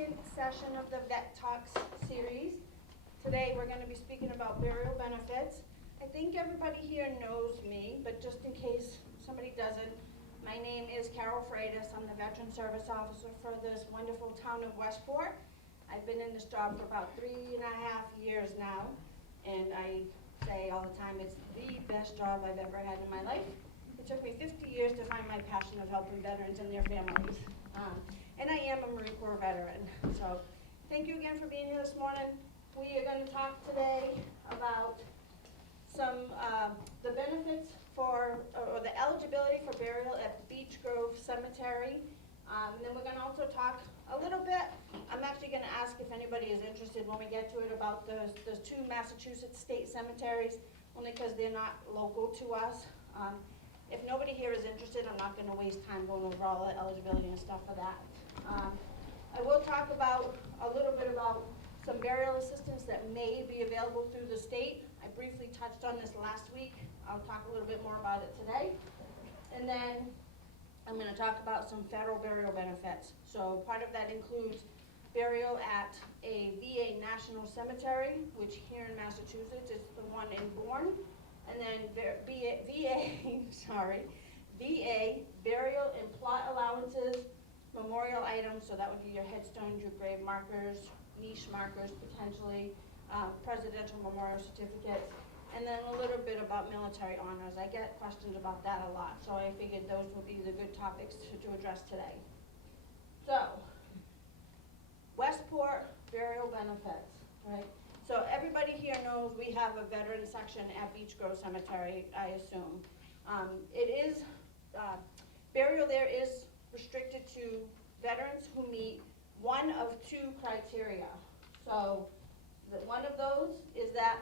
second session of the Vet Talks series. Today we're going to be speaking about burial benefits. I think everybody here knows me, but just in case somebody doesn't, my name is Carol Freitas. I'm the Veteran Service Officer for this wonderful town of Westport. I've been in this job for about 3.5 years now, and I say all the time it's the best job I've ever had in my life. It took me 50 years to find my passion of helping veterans and their families. And I am a Marine Corps veteran. So thank you again for being here this morning. We are going to talk today about some the benefits for, or the eligibility for burial at Beech Grove Cemetery. And then we're going to also talk a little bit, I'm actually going to ask if anybody is interested when we get to it about the two Massachusetts state cemeteries, only because they're not local to us. If nobody here is interested, I'm not going to waste time going over all the eligibility and stuff for that. I will talk about a little bit about some burial assistance that may be available through the state. I briefly touched on this last week. I'll talk a little bit more about it today. And then I'm going to talk about some federal burial benefits. So part of that includes burial at a VA National Cemetery, which here in Massachusetts is the one in Bourne. And then VA burial and plot allowances, memorial items, so that would be your headstones, your grave markers, niche markers potentially, presidential memorial certificates, and then a little bit about military honors. I get questions about that a lot, so I figured those would be the good topics to address today. So, Westport burial benefits, right? So everybody here knows we have a veteran section at Beech Grove Cemetery, I assume. Burial there is restricted to veterans who meet one of two criteria. So one of those is that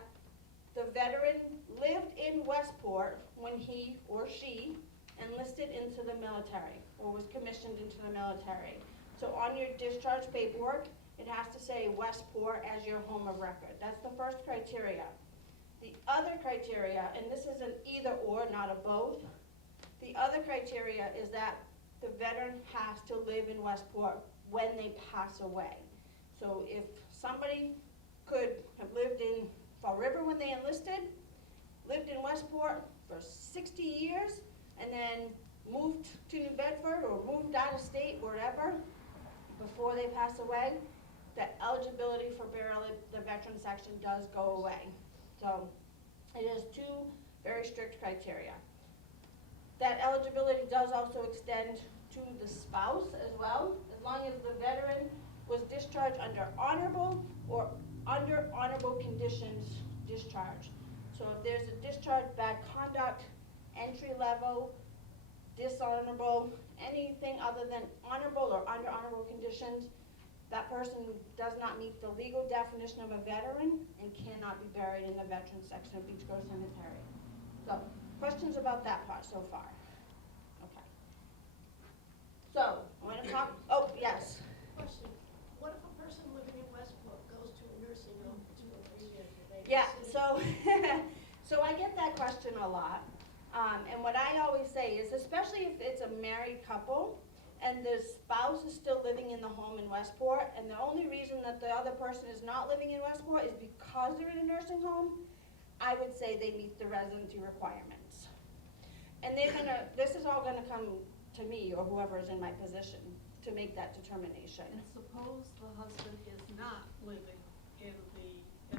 the veteran lived in Westport when he or she enlisted into the military or was commissioned into the military. So on your discharge paperwork, it has to say Westport as your home of record. That's the first criteria. The other criteria, and this is an either or, not a both, the other criteria is that the veteran has to live in Westport when they pass away. So if somebody could have lived in Fall River when they enlisted, lived in Westport for 60 years, and then moved to New Bedford or moved out of state, wherever, before they pass away, the eligibility for burial at the veteran section does go away. So it is two very strict criteria. That eligibility does also extend to the spouse as well, as long as the veteran was discharged under honorable or under honorable conditions discharged. So if there's a discharge, bad conduct, entry level, dishonorable, anything other than honorable or under honorable conditions, that person does not meet the legal definition of a veteran and cannot be buried in the veteran section of Beech Grove Cemetery. So, questions about that part so far? Okay. So, I'm going to talk, oh, yes. Question, what if a person living in Westport goes to a nursing home 2 or 3 years? Yeah, so, so I get that question a lot. And what I always say is, especially if it's a married couple, and the spouse is still living in the home in Westport, and the only reason that the other person is not living in Westport is because they're in a nursing home, I would say they meet the residency requirements. And this is all gonna come to me or whoever is in my position to make that determination. And suppose the husband is not living in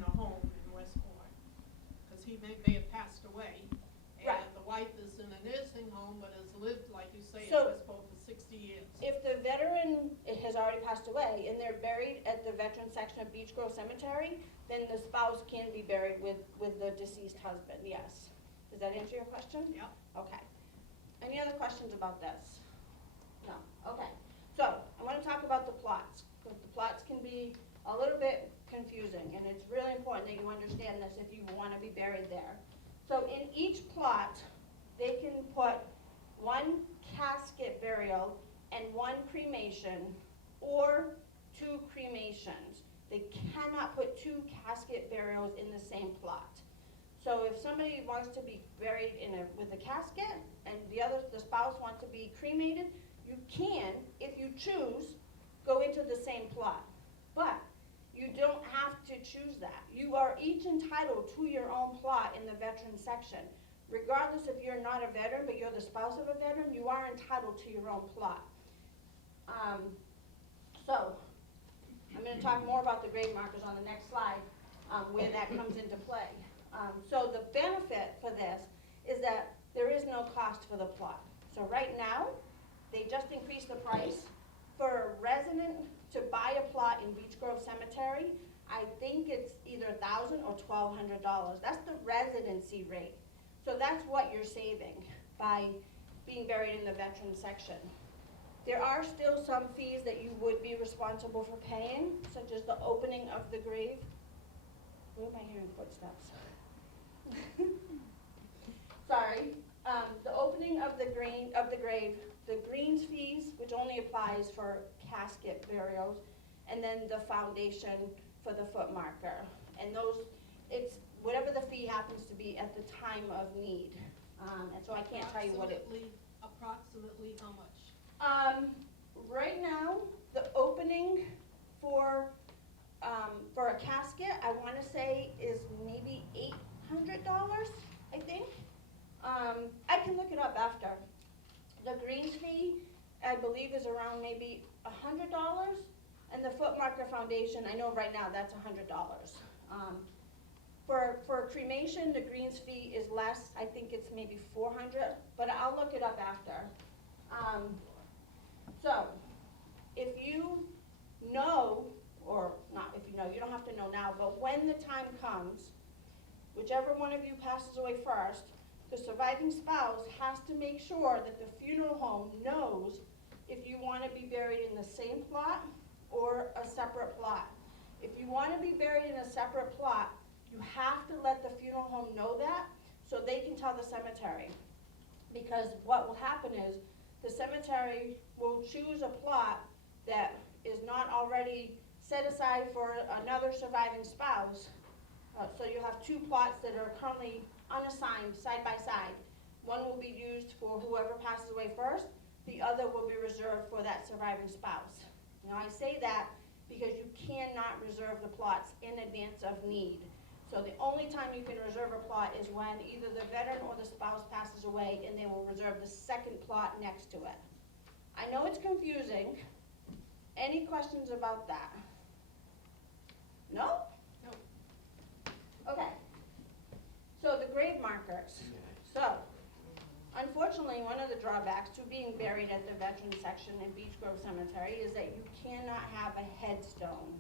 a home in Westport, because he may have passed away, and Right. the wife is in a nursing home but has lived, like you say, So, in Westport for 60 years. If the veteran has already passed away and they're buried at the veteran section of Beech Grove Cemetery, then the spouse can be buried with the deceased husband, yes. Does that answer your question? Yep. Okay. Any other questions about this? No? Okay. So, I want to talk about the plots, because the plots can be a little bit confusing, and it's really important that you understand this if you want to be buried there. So, in each plot, they can put one casket burial and one cremation, or 2 cremations. They cannot put 2 casket burials in the same plot. So if somebody wants to be buried with a casket and the spouse wants to be cremated, you can, if you choose, go into the same plot. But you don't have to choose that. You are each entitled to your own plot in the veteran section. Regardless if you're not a veteran, but you're the spouse of a veteran, you are entitled to your own plot. So, I'm gonna talk more about the grave markers on the next slide, where that comes into play. So the benefit for this is that there is no cost for the plot. So right now, they just increased the price for a resident to buy a plot in Beech Grove Cemetery. I think it's either $1,000 or $1,200. That's the residency rate. So that's what you're saving by being buried in the veteran section. There are still some fees that you would be responsible for paying, such as the opening of the grave. Where am I hearing footsteps? Sorry. The opening of the grave, the greens fees, which only applies for casket burials, and then the foundation for the foot marker. And those, it's whatever the fee happens to be at the time of need. And so I can't tell you what it. Approximately how much? Right now, the opening for a casket, I want to say is maybe $800, I think. I can look it up after. The greens fee, I believe, is around maybe $100, and the foot marker foundation, I know right now that's $100. For cremation, the greens fee is less. I think it's maybe $400, but I'll look it up after. So, if you know, or not if you know, you don't have to know now, but when the time comes, whichever one of you passes away first, the surviving spouse has to make sure that the funeral home knows if you want to be buried in the same plot or a separate plot. If you want to be buried in a separate plot, you have to let the funeral home know that so they can tell the cemetery. Because what will happen is the cemetery will choose a plot that is not already set aside for another surviving spouse. So you have two plots that are currently unassigned side by side. One will be used for whoever passes away first, the other will be reserved for that surviving spouse. Now I say that because you cannot reserve the plots in advance of need. So the only time you can reserve a plot is when either the veteran or the spouse passes away, and they will reserve the second plot next to it. I know it's confusing. Any questions about that? No? No. Okay. So the grave markers. So, unfortunately, one of the drawbacks to being buried at the veteran section in Beech Grove Cemetery is that you cannot have a headstone.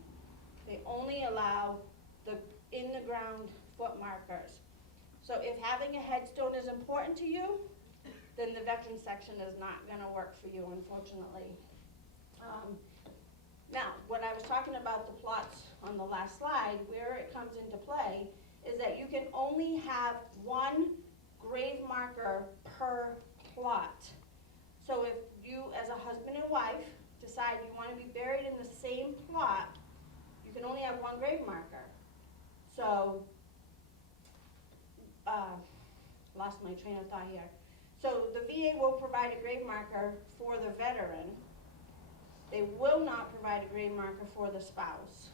They only allow the in-the-ground foot markers. So if having a headstone is important to you, then the veteran section is not going to work for you, unfortunately. Now, what I was talking about the plots on the last slide, where it comes into play, is that you can only have one grave marker per plot. So if you, as a husband and wife, decide you want to be buried in the same plot, you can only have one grave marker. So, lost my train of thought here. So the VA will provide a grave marker for the veteran. They will not provide a grave marker for the spouse.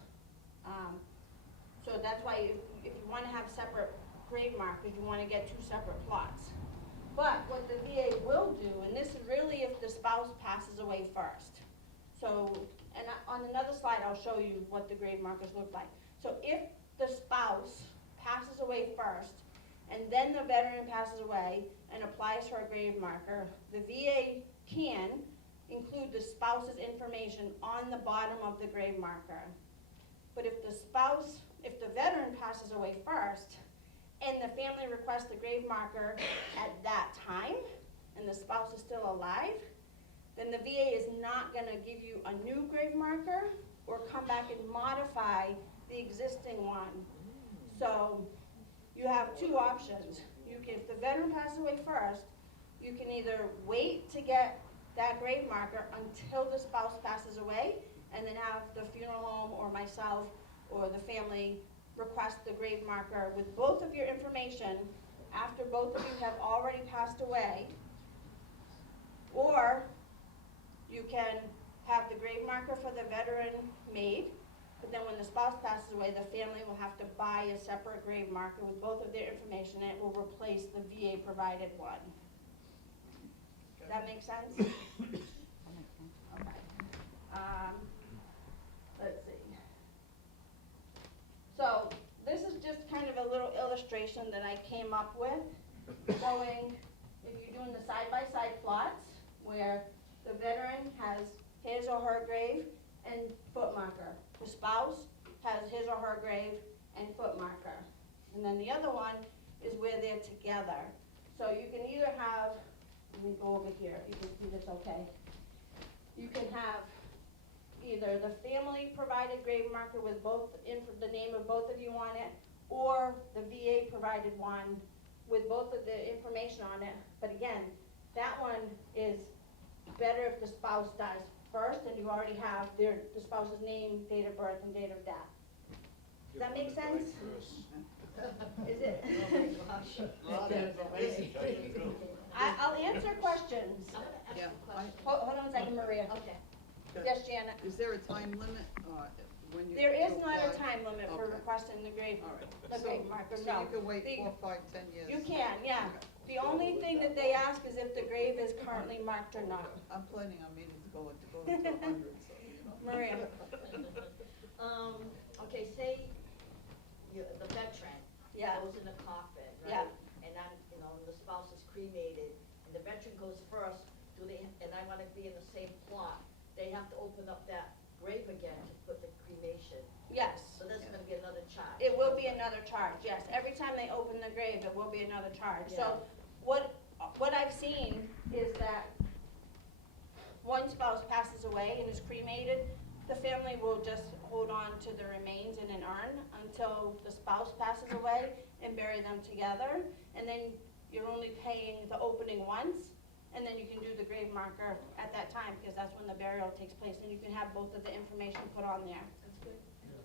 So that's why if you want to have separate grave markers, you want to get two separate plots. But what the VA will do, and this is really if the spouse passes away first. So, and on another slide I'll show you what the grave markers look like. So if the spouse passes away first, and then the veteran passes away and applies for a grave marker, the VA can include the spouse's information on the bottom of the grave marker. But if the veteran passes away first, and the family requests the grave marker at that time, and the spouse is still alive, then the VA is not going to give you a new grave marker or come back and modify the existing one. So you have two options. If the veteran passes away first, you can either wait to get that grave marker until the spouse passes away, and then have the funeral home or myself or the family request the grave marker with both of your information after both of you have already passed away, or you can have the grave marker for the veteran made, then when the spouse passes away, the family will have to buy a separate grave marker with both of their information, and it will replace the VA provided one. Does that make sense? Okay. Let's see. So, this is just kind of a little illustration that I came up with, showing if you're doing the side-by-side plots, where the veteran has his or her grave and foot marker. The spouse has his or her grave and foot marker. And then the other one is where they're together. So you can either have, let me go over here, you can see this okay. You can have either the family provided grave marker with both, the name of both of you on it, or the VA provided one with both of the information on it. But again, that one is better if the spouse dies first and you already have the spouse's name, date of birth, and date of death. Does that make sense? Is it? Lot of information. I'll answer questions. I'm gonna ask Yeah, a question. Hold on a second, Maria. Okay. Yes, Janet? Is there a time limit, when you? There is to not a apply? time limit for Okay. requesting the grave, All right. the grave marker, So no. you can wait The- 4, 5, 10 years? You can, yeah. Okay. The only thing that they ask is if the grave is currently marked or not. I'm planning on meeting to go into 100, so, you know. Maria? Okay, say the veteran Yeah, goes in a coffin, Yeah. right? And the spouse is cremated, and the veteran goes first, and I wanna be in the same plot, they have to open up that grave again to put the cremation, yes. so that's gonna be another charge. It will be another charge, yes. Every time they open the grave, it will be another charge. So what I've seen is that one spouse passes away and is cremated, the family will just hold on to the remains in an urn until the spouse passes away and bury them together. And then you're only paying the opening once, and then you can do the grave marker at that time, because that's when the burial takes place, and you can have both of the information put on there. That's good.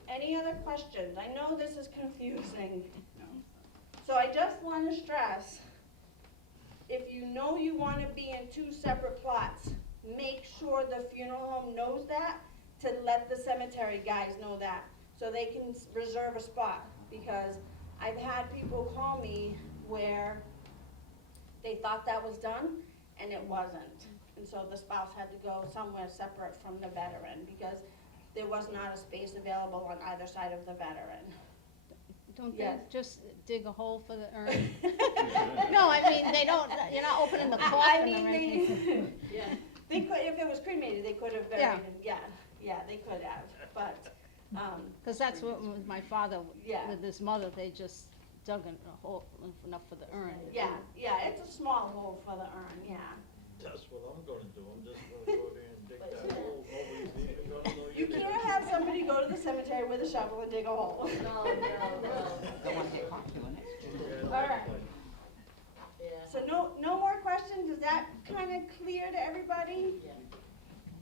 Any other questions? I know this is confusing. So I just want to stress, if you know you want to be in 2 separate plots, make sure the funeral home knows that, to let the cemetery guys know that, so they can reserve a spot. Because I've had people call me where they thought that was done, and it wasn't. And so the spouse had to go somewhere separate from the veteran, because there was not a space available on either side of the veteran. Don't they Yes. just dig a hole for the urn? No, I mean, they don't, you're not opening the I coffin or mean, anything. Yeah. they could, if it was cremated, they could have buried Yeah. him, yeah, they could have, but, Cause that's what, with my father, Yeah. with his mother, they just dug a hole enough for the urn. yeah, it's a small hole for the urn, yeah. That's what I'm gonna do, I'm just gonna go there and dig that hole, nobody's even gonna know You you did it. can't have somebody go to the cemetery with a shovel and dig a hole. No. Don't wanna get caught doing it. Yeah, All right. Yeah. So no more questions, is that kinda clear to everybody? Yeah.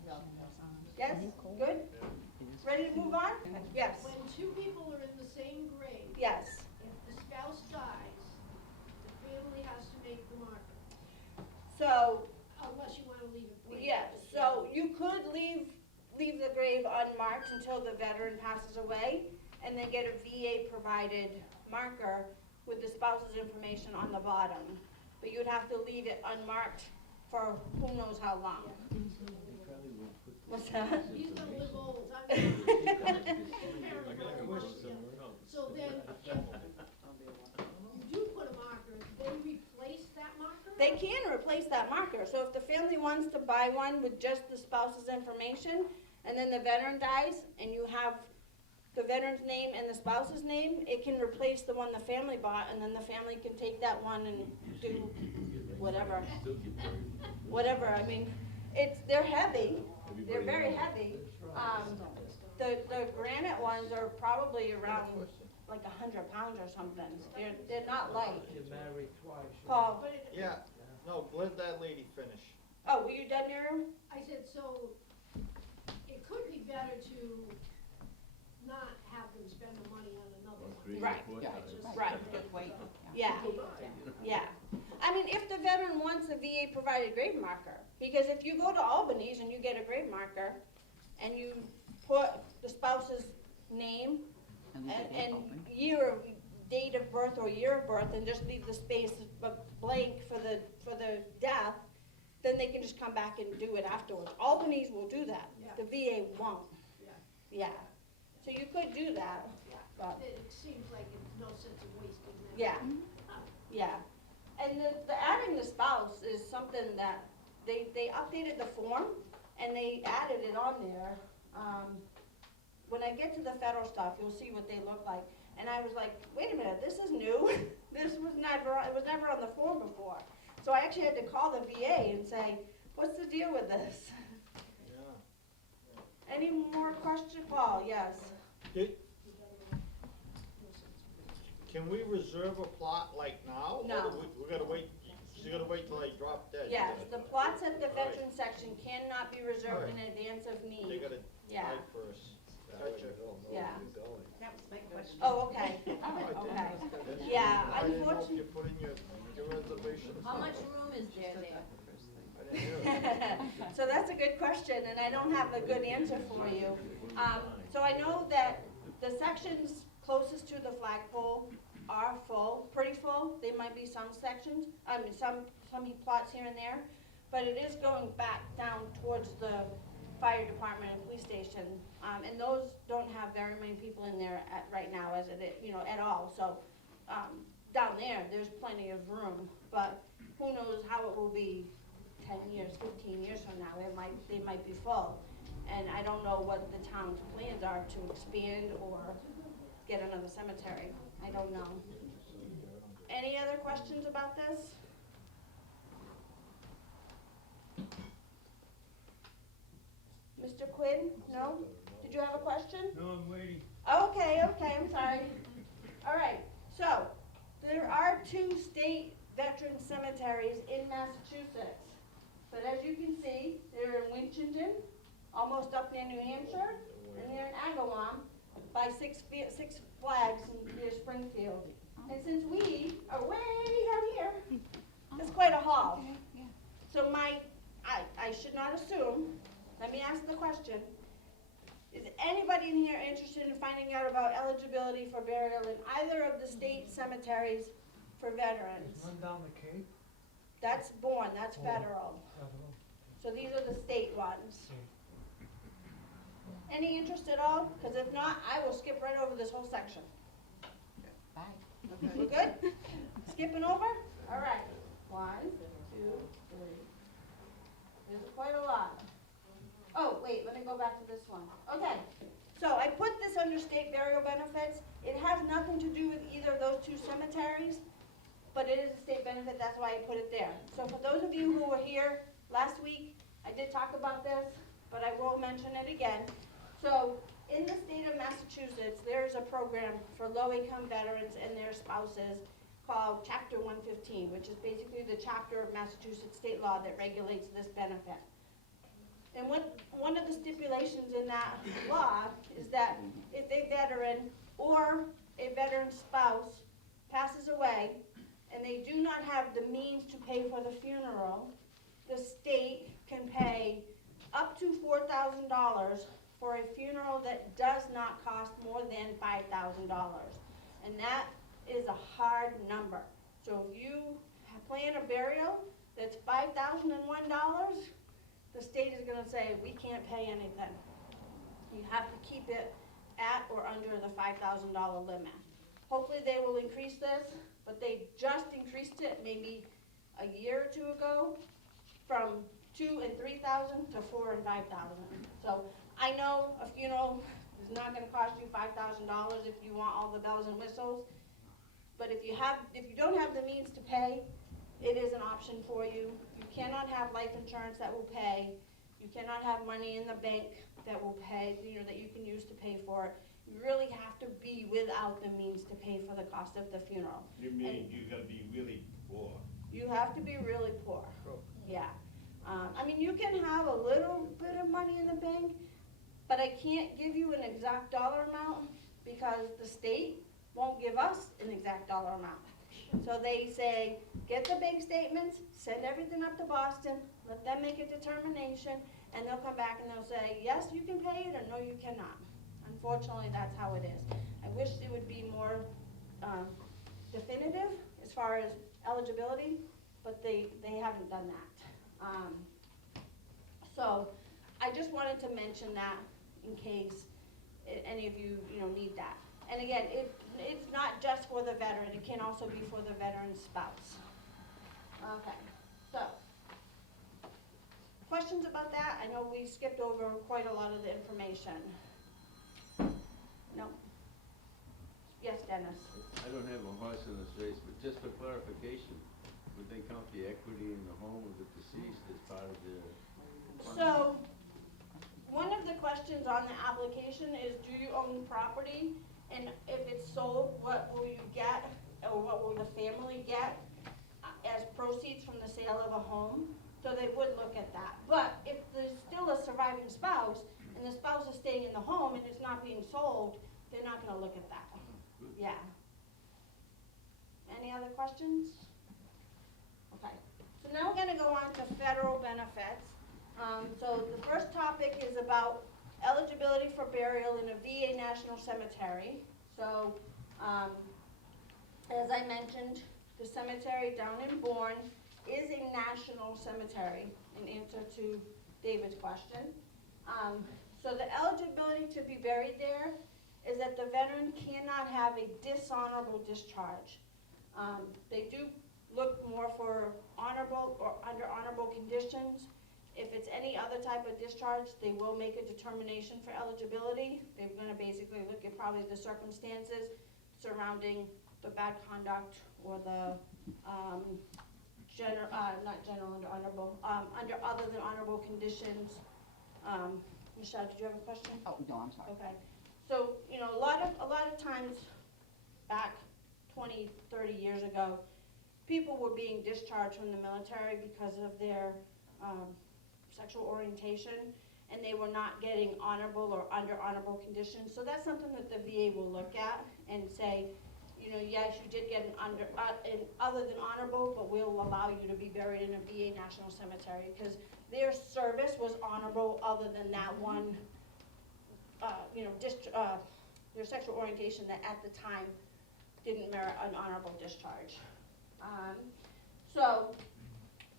No. Yes, good? Ready to move on? Yes, When 2 people are in the same grave, yes. if the spouse dies, the family has to make the marker, So, unless you wanna leave it blank. yeah, so you could leave the grave unmarked until the veteran passes away, and then get a VA-provided marker with the spouse's information on the bottom. But you'd have to leave it unmarked for who knows how long. What's that? He's gonna live old, I'm not. So then, if you do put a marker, they replace that marker? They can replace that marker, so if the family wants to buy one with just the spouse's information, and then the veteran dies, and you have the veteran's name and the spouse's name, it can replace the one the family bought, and then the family can take that one and do whatever. Whatever, I mean, they're heavy, they're very heavy. The granite ones are probably around like 100 pounds or something, they're not light. Paul, But it, Yeah, no, let that lady finish. oh, were you done, Miriam? I said, so, it could be better to not have them spend the money on another one. Right, Just- right. Just wait. Yeah, yeah. I mean, if the veteran wants a VA-provided grave marker, because if you go to Albany's and you get a grave marker, and you put the spouse's name, And leave the date and open. year of, date of birth or year of birth, and just leave the space blank for the death, then they can just come back and do it afterwards. Albany's will do that, the VA won't. Yeah. Yeah, so you could do that, but, It seems like it's no sense of wasting that. yeah, yeah. And the adding the spouse is something that, they updated the form, and they added it on there. When I get to the federal stuff, you'll see what they look like. And I was like, wait a minute, this is new. This was never, it was never on the form before. So I actually had to call the VA and say, what's the deal with this? Yeah. Any more questions? Paul, yes. Can we reserve a plot like now? No. Or do we gotta wait, you gotta wait till I drop dead? Yes, the plots at the All right. veteran section cannot be reserved in advance of They need. gotta Yeah, die first. Gotcha. yeah. That was my question. Oh, okay, Oh, okay. I didn't- Yeah, I didn't know if unfortunately. you put in your reservations. How much room is there Said there? that the first thing. I didn't hear it. So that's a good question, and I don't have a good answer for you. So I know that the sections closest to the flagpole are full, pretty full. There might be some sections, some plots here and there, but it is going back down towards the fire department and police station. And those don't have very many people in there right now as it, at all. So, down there, there's plenty of room, but who knows how it will be 10 years, 15 years from now. They might be full. And I don't know what the town's plans are to expand or get another cemetery. I don't know. Any other questions about this? Mr. Quinn, no? Did you have a question? No, I'm waiting. Okay, I'm sorry. All right, so there are 2 state veteran cemeteries in Massachusetts. But as you can see, they're in Winchendon, almost up near New Hampshire, and they're in Agawam by Six Flags near Springfield. And since we are way out here, it's quite a haul. Okay, yeah. So I should not assume, let me ask the question. Is anybody in here interested in finding out about eligibility for burial in either of the state cemeteries for veterans? Run down the Cape. That's Bourne, that's federal. I don't know. So these are the state ones. Any interest at all? Because if not, I will skip right over this whole section. Bye. We're good? Skipping over? All right. 1, 2, 3. There's quite a lot. Oh, wait, let me go back to this one. Okay, so I put this under state burial benefits. It has nothing to do with either of those 2 cemeteries, but it is a state benefit, that's why I put it there. So for those of you who were here last week, I did talk about this, but I will mention it again. So in the state of Massachusetts, there is a program for low-income veterans and their spouses called Chapter 115, which is basically the chapter of Massachusetts state law that regulates this benefit. And one of the stipulations in that law is that if a veteran or a veteran's spouse passes away and they do not have the means to pay for the funeral, the state can pay up to $4,000 for a funeral that does not cost more than $5,000. And that is a hard number. So if you plan a burial that's $5,001, the state is gonna say, we can't pay anything. You have to keep it at or under the $5,000 limit. Hopefully they will increase this, but they just increased it maybe a year or 2 ago from 2,000 and 3,000 to 4,000 and 5,000. So I know a funeral is not gonna cost you $5,000 if you want all the bells and whistles, but if you don't have the means to pay, it is an option for you. You cannot have life insurance that will pay. You cannot have money in the bank that will pay, that you can use to pay for it. You really have to be without the means to pay for the cost of the funeral. You mean you gotta be really poor? You have to be really poor, yeah. I mean, you can have a little bit of money in the bank, but I can't give you an exact dollar amount because the state won't give us an exact dollar amount. So they say, get the bank statements, send everything up to Boston, let them make a determination, and they'll come back and they'll say, yes, you can pay it, or no, you cannot. Unfortunately, that's how it is. I wish it would be more, definitive as far as eligibility, but they haven't done that. So, I just wanted to mention that in case any of you, need that. And again, it's not just for the veteran, it can also be for the veteran's spouse. Okay, so, questions about that? I know we skipped over quite a lot of the information. No? Yes, Dennis? I don't have a horse in this race, but just for clarification, would they count the equity in the home of the deceased as part of their fund? So, one of the questions on the application is, do you own property? And if it's sold, what will you get, or what will the family get as proceeds from the sale of a home? So they would look at that. But if there's still a surviving spouse, and the spouse is staying in the home and it's not being sold, they're not gonna look at that. Yeah. Any other questions? Okay, so now we're gonna go on to federal benefits. So the first topic is about eligibility for burial in a VA National Cemetery. So, as I mentioned, the cemetery down in Bourne is a national cemetery, in answer to David's question. So the eligibility to be buried there is that the veteran cannot have a dishonorable discharge. They do look more for honorable or under honorable conditions. If it's any other type of discharge, they will make a determination for eligibility. They're gonna basically look at probably the circumstances surrounding the bad conduct or the, not general under honorable, under other than honorable conditions. Michelle, did you have a question? Oh, no, I'm sorry. Okay, so, a lot of times back 20, 30 years ago, people were being discharged from the military because of their, sexual orientation, and they were not getting honorable or under honorable conditions. So that's something that the VA will look at and say, yes, you did get an other than honorable, but we'll allow you to be buried in a VA National Cemetery, because their service was honorable other than that one, their sexual orientation that at the time didn't merit an honorable discharge. So,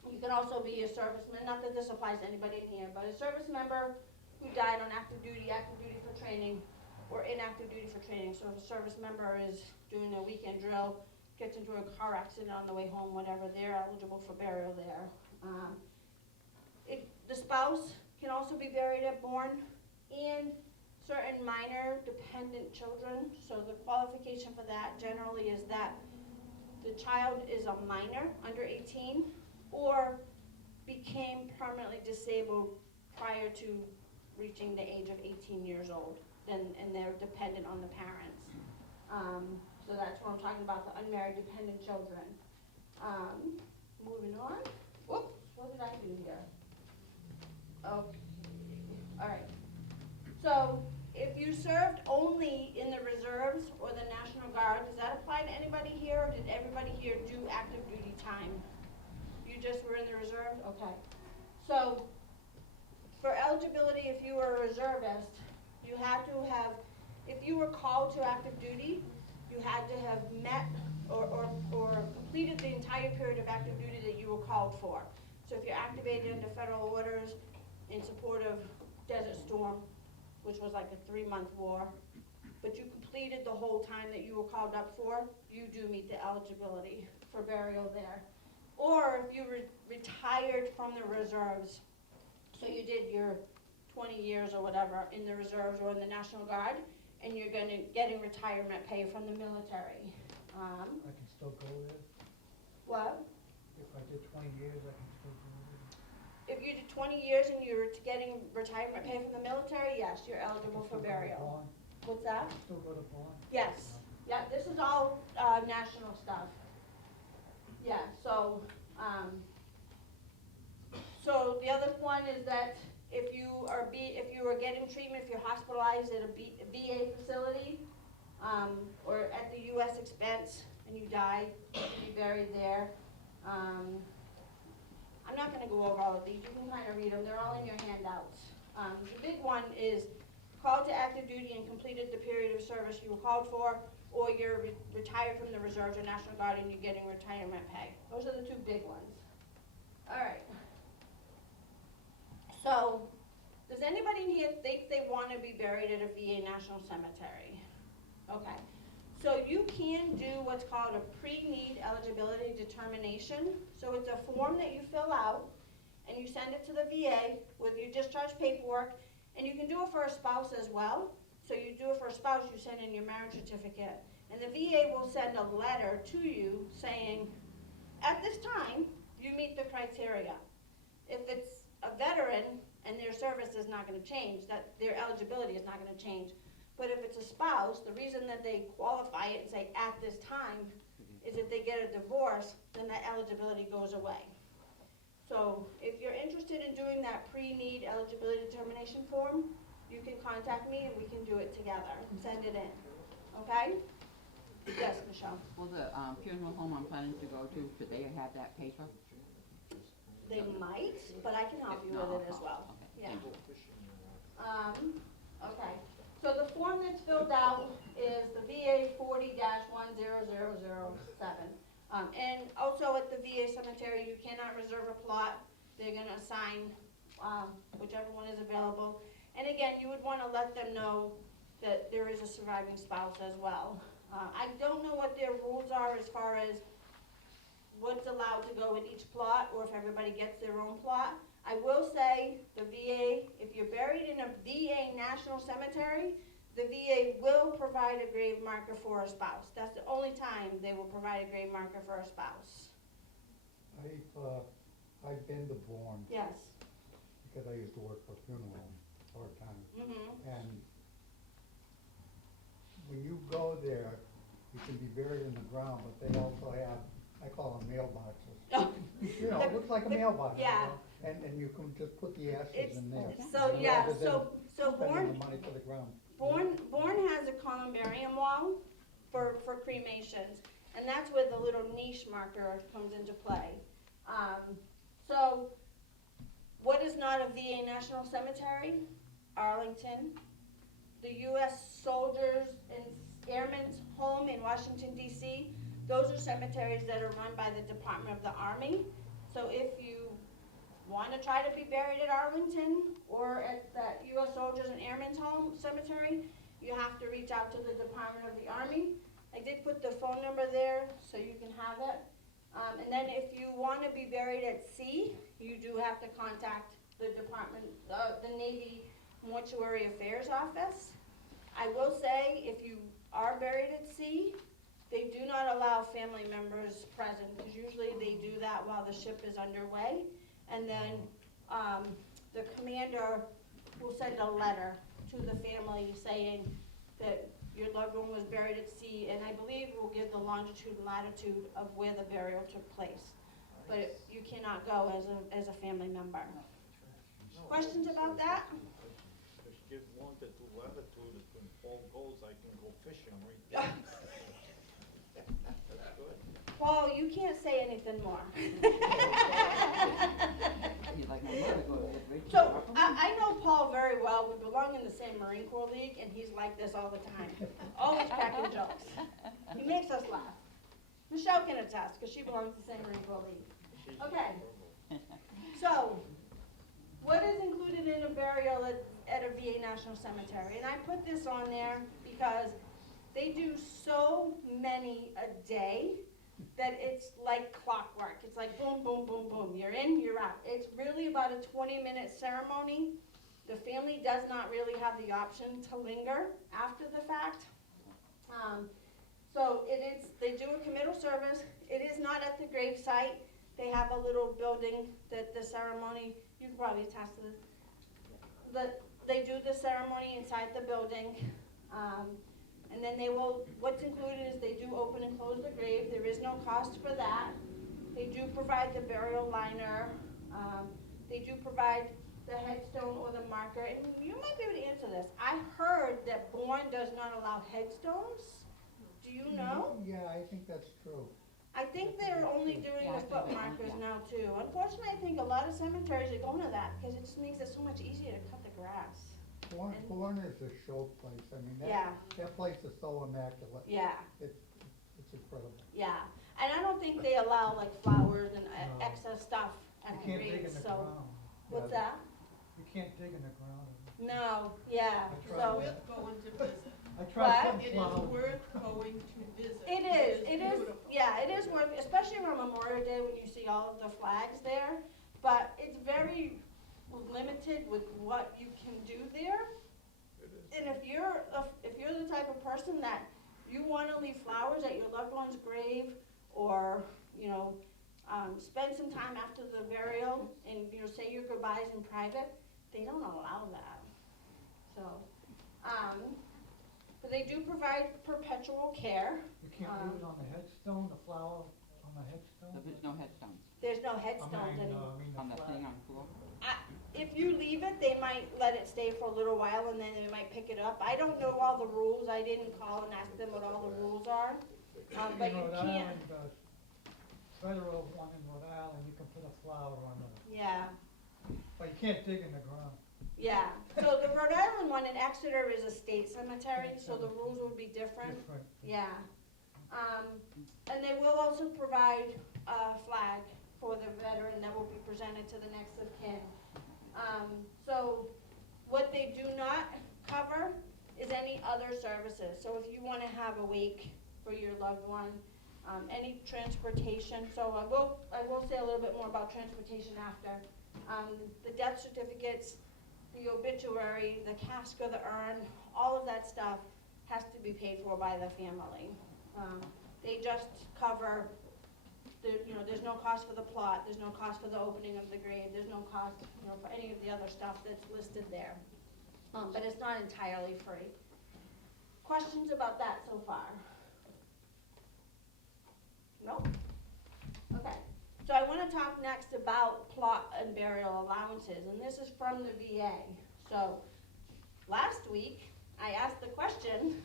you can also be a serviceman, not that this applies to anybody in here, but a service member who died on active duty for training, or inactive duty for training. So if a service member is doing a weekend drill, gets into a car accident on the way home, whatever, they're eligible for burial there. The spouse can also be buried at Bourne, and certain minor dependent children. So the qualification for that generally is that the child is a minor, under 18, or became permanently disabled prior to reaching the age of 18 years old, and they're dependent on the parents. So that's what I'm talking about, the unmarried dependent children. Moving on. Whoops, what did I do here? Okay, all right. So if you served only in the reserves or the National Guard, does that apply to anybody here, or did everybody here do active duty time? You just were in the reserves? Okay. So, for eligibility, if you were a reservist, you had to have, if you were called to active duty, you had to have met or completed the entire period of active duty that you were called for. So if you're activated under federal orders in support of Desert Storm, which was like a 3-month war, but you completed the whole time that you were called up for, you do meet the eligibility for burial there. Or if you retired from the reserves, so you did your 20 years or whatever in the reserves or in the National Guard, and you're getting retirement pay from the military. I can still go there? What? If I did 20 years, I can still go there? If you did 20 years and you're getting retirement pay from the military, yes, you're eligible for burial. What's that? Still go to Vaughn? Yes. Yeah, this is all national stuff. Yeah, so, so the other one is that if you are getting treatment, if you're hospitalized at a VA facility, or at the U.S. expense and you die, you can be buried there. I'm not gonna go over all of these, you can kind of read them, they're all in your handouts. The big one is called to active duty and completed the period of service you were called for, or you're retired from the reserves or National Guard and you're getting retirement pay. Those are the two big ones. All right. So, does anybody in here think they want to be buried at a VA National Cemetery? Okay. So you can do what's called a pre-need eligibility determination. So it's a form that you fill out and you send it to the VA with your discharge paperwork, and you can do it for a spouse as well. So you do it for a spouse, you send in your marriage certificate, and the VA will send a letter to you saying, at this time, you meet the criteria. If it's a veteran and their service is not going to change, that their eligibility is not going to change. But if it's a spouse, the reason that they qualify it and say at this time is if they get a divorce, then that eligibility goes away. So if you're interested in doing that pre-need eligibility determination form, you can contact me and we can do it together and send it in, okay? Yes, Michelle? Well, the funeral home I'm planning to go to, should they have that paper? They might, but I can help If you not, with it I'll as call. well. Okay, Yeah. thank you. Okay, so the form that's filled out is the VA 40-10007. And also at the VA cemetery, you cannot reserve a plot. They're gonna assign, whichever one is available. And again, you would wanna let them know that there is a surviving spouse as well. I don't know what their rules are as far as what's allowed to go in each plot, or if everybody gets their own plot. I will say, the VA, if you're buried in a VA National Cemetery, the VA will provide a grave marker for a spouse. That's the only time they will provide a grave marker for a spouse. I've been to Bourne, Yes. because I used to work for a funeral home part-time. Mm-hmm. And when you go there, you can be buried in the ground, but they also have, I call them mailboxes. You know, it looks like a mailbox. you Yeah. know, And you can just put the ashes It's, in there. so, yeah, rather than so spending Bourne, the money to the ground. Bourne has a columbarium wall for cremations, and that's where the little niche marker comes into play. So, what is not a VA National Cemetery? Arlington, the U.S. Soldiers and Airmen's Home in Washington, D.C. Those are cemeteries that are run by the Department of the Army. So if you want to try to be buried at Arlington or at that U.S. Soldiers and Airmen's Home Cemetery, you have to reach out to the Department of the Army. I did put the phone number there so you can have it. And then if you want to be buried at sea, you do have to contact the Department, the Navy Mortuary Affairs Office. I will say, if you are buried at sea, they do not allow family members present, because usually they do that while the ship is underway. And then the commander will send a letter to the family saying that your loved one was buried at sea, and I believe will give the longitude and latitude of where the burial took place. But you cannot go as a family member. Questions about that? If you give wanted to latitude, when Paul goes, I can go fishing right there. That's good. Paul, you can't say anything more. You'd like my mother to go to the bridge. So, I know Paul very well. We belong in the same Marine Corps League, and he's like this all the time. Always cracking jokes. He makes us laugh. Michelle can attest, because she belongs to the same Marine Corps League. Okay. So, what is included in a burial at a VA National Cemetery? And I put this on there because they do so many a day that it's like clockwork. It's like boom, boom, boom, boom. You're in, you're out. It's really about a 20-minute ceremony. The family does not really have the option to linger after the fact. So they do a committal service. It is not at the grave site. They have a little building that the ceremony, you can probably attest to this. They do the ceremony inside the building. And then what's included is they do open and close the grave. There is no cost for that. They do provide the burial liner. They do provide the headstone or the marker. And you might be able to answer this. I heard that Bourne does not allow headstones. Do you know? Yeah, I think that's true. I think they're only doing Yeah, I the think foot they are, markers yeah. now too. Unfortunately, I think a lot of cemeteries are going to that because it just makes it so much easier to cut the grass. Bourne is a show place, I mean, Yeah. that place is so immaculate. Yeah, It's incredible. yeah, and I don't think they allow like flowers and No. excess stuff You at the can't dig in graves, the so, ground. what's Yeah, that? You can't dig in the ground. No, yeah, I tried so, that. Worth going to visit. I tried What? putting It flowers. is worth going to visit. it is, beautiful. yeah, it is worth, especially around Memorial Day when you see all of the flags there, but it's very limited with what you can do there. It is. And if you're the type of person that you wanna leave flowers at your loved one's grave, or, spend some time after the burial and, say your goodbyes in private, they don't allow that. So, but they do provide perpetual care. You can't leave it on the headstone, the flower on the headstone? So there's no headstones There's no I headstones mean, anymore. on the flag. thing on the floor? If you leave it, they might let it stay for a little while and then they might pick it up. I don't know all the rules, I didn't call and ask them what all the rules are. But In you Rhode can't, Island, federal one in Rhode Island, you can put a flower on it, yeah, but you can't dig in the ground. yeah. So the Rhode Island one in Exeter is a state cemetery, so the rules would be different, Different. yeah. And they will also provide a flag for the veteran that will be presented to the next of kin. So what they do not cover is any other services. So if you wanna have a wake for your loved one, any transportation, so I will say a little bit more about transportation after. The death certificates, the obituary, the casket or the urn, all of that stuff has to be paid for by the family. They just cover there's no cost for the plot, there's no cost for the opening of the grave, there's no cost, for any of the other stuff that's listed there. But it's not entirely free. Questions about that so far? No? Okay, so I wanna talk next about plot and burial allowances, and this is from the VA. So, last week, I asked the question,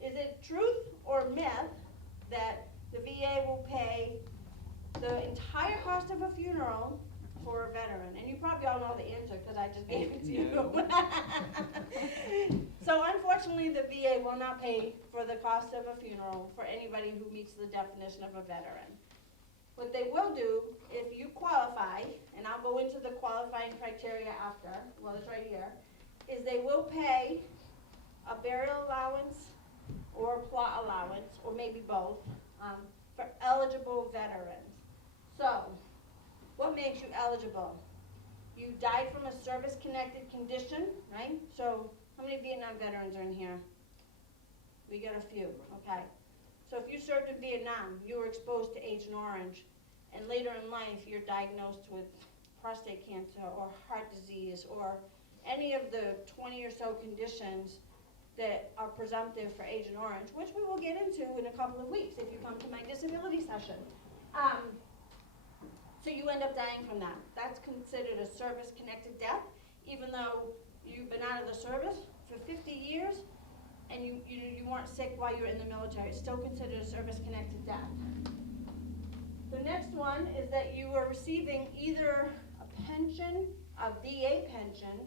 is it truth or myth that the VA will pay the entire cost of a funeral for a veteran? And you probably all know the answer, because I just gave it to you. No. So unfortunately, the VA will not pay for the cost of a funeral for anybody who meets the definition of a veteran. What they will do, if you qualify, and I'll go into the qualifying criteria after, well, it's right here, is they will pay a burial allowance or a plot allowance, or maybe both, for eligible veterans. So, what makes you eligible? You died from a service-connected condition, right? So, how many Vietnam veterans are in here? We got a few, okay. So if you served in Vietnam, you were exposed to Agent Orange, and later in life, you're diagnosed with prostate cancer or heart disease or any of the 20 or so conditions that are presumptive for Agent Orange, which we will get into in a couple of weeks if you come to my disability session. So you end up dying from that. That's considered a service-connected death, even though you've been out of the service for 50 years and you weren't sick while you were in the military. It's still considered a service-connected death. The next one is that you are receiving either a pension, a VA pension,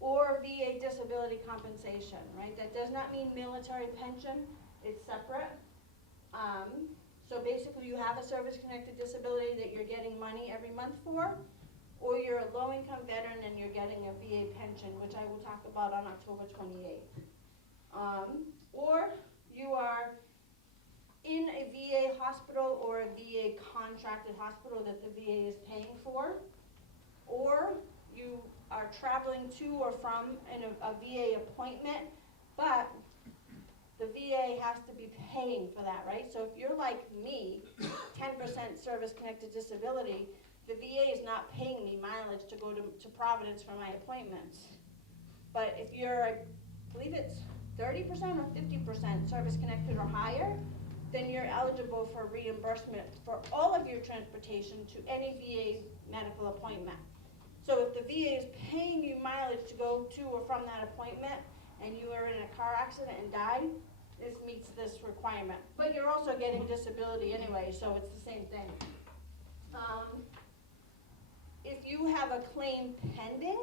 or VA disability compensation, right? That does not mean military pension, it's separate. So basically you have a service-connected disability that you're getting money every month for, or you're a low-income veteran and you're getting a VA pension, which I will talk about on October 28th. Or you are in a VA hospital or a VA contracted hospital that the VA is paying for, or you are traveling to or from a VA appointment, but the VA has to be paying for that, right? So if you're like me, 10% service-connected disability, the VA is not paying me mileage to go to Providence for my appointments. But if you're, I believe it's 30% or 50% service-connected or higher, then you're eligible for reimbursement for all of your transportation to any VA medical appointment. So if the VA is paying you mileage to go to or from that appointment, and you are in a car accident and died, this meets this requirement. But you're also getting disability anyway, so it's the same thing. If you have a claim pending,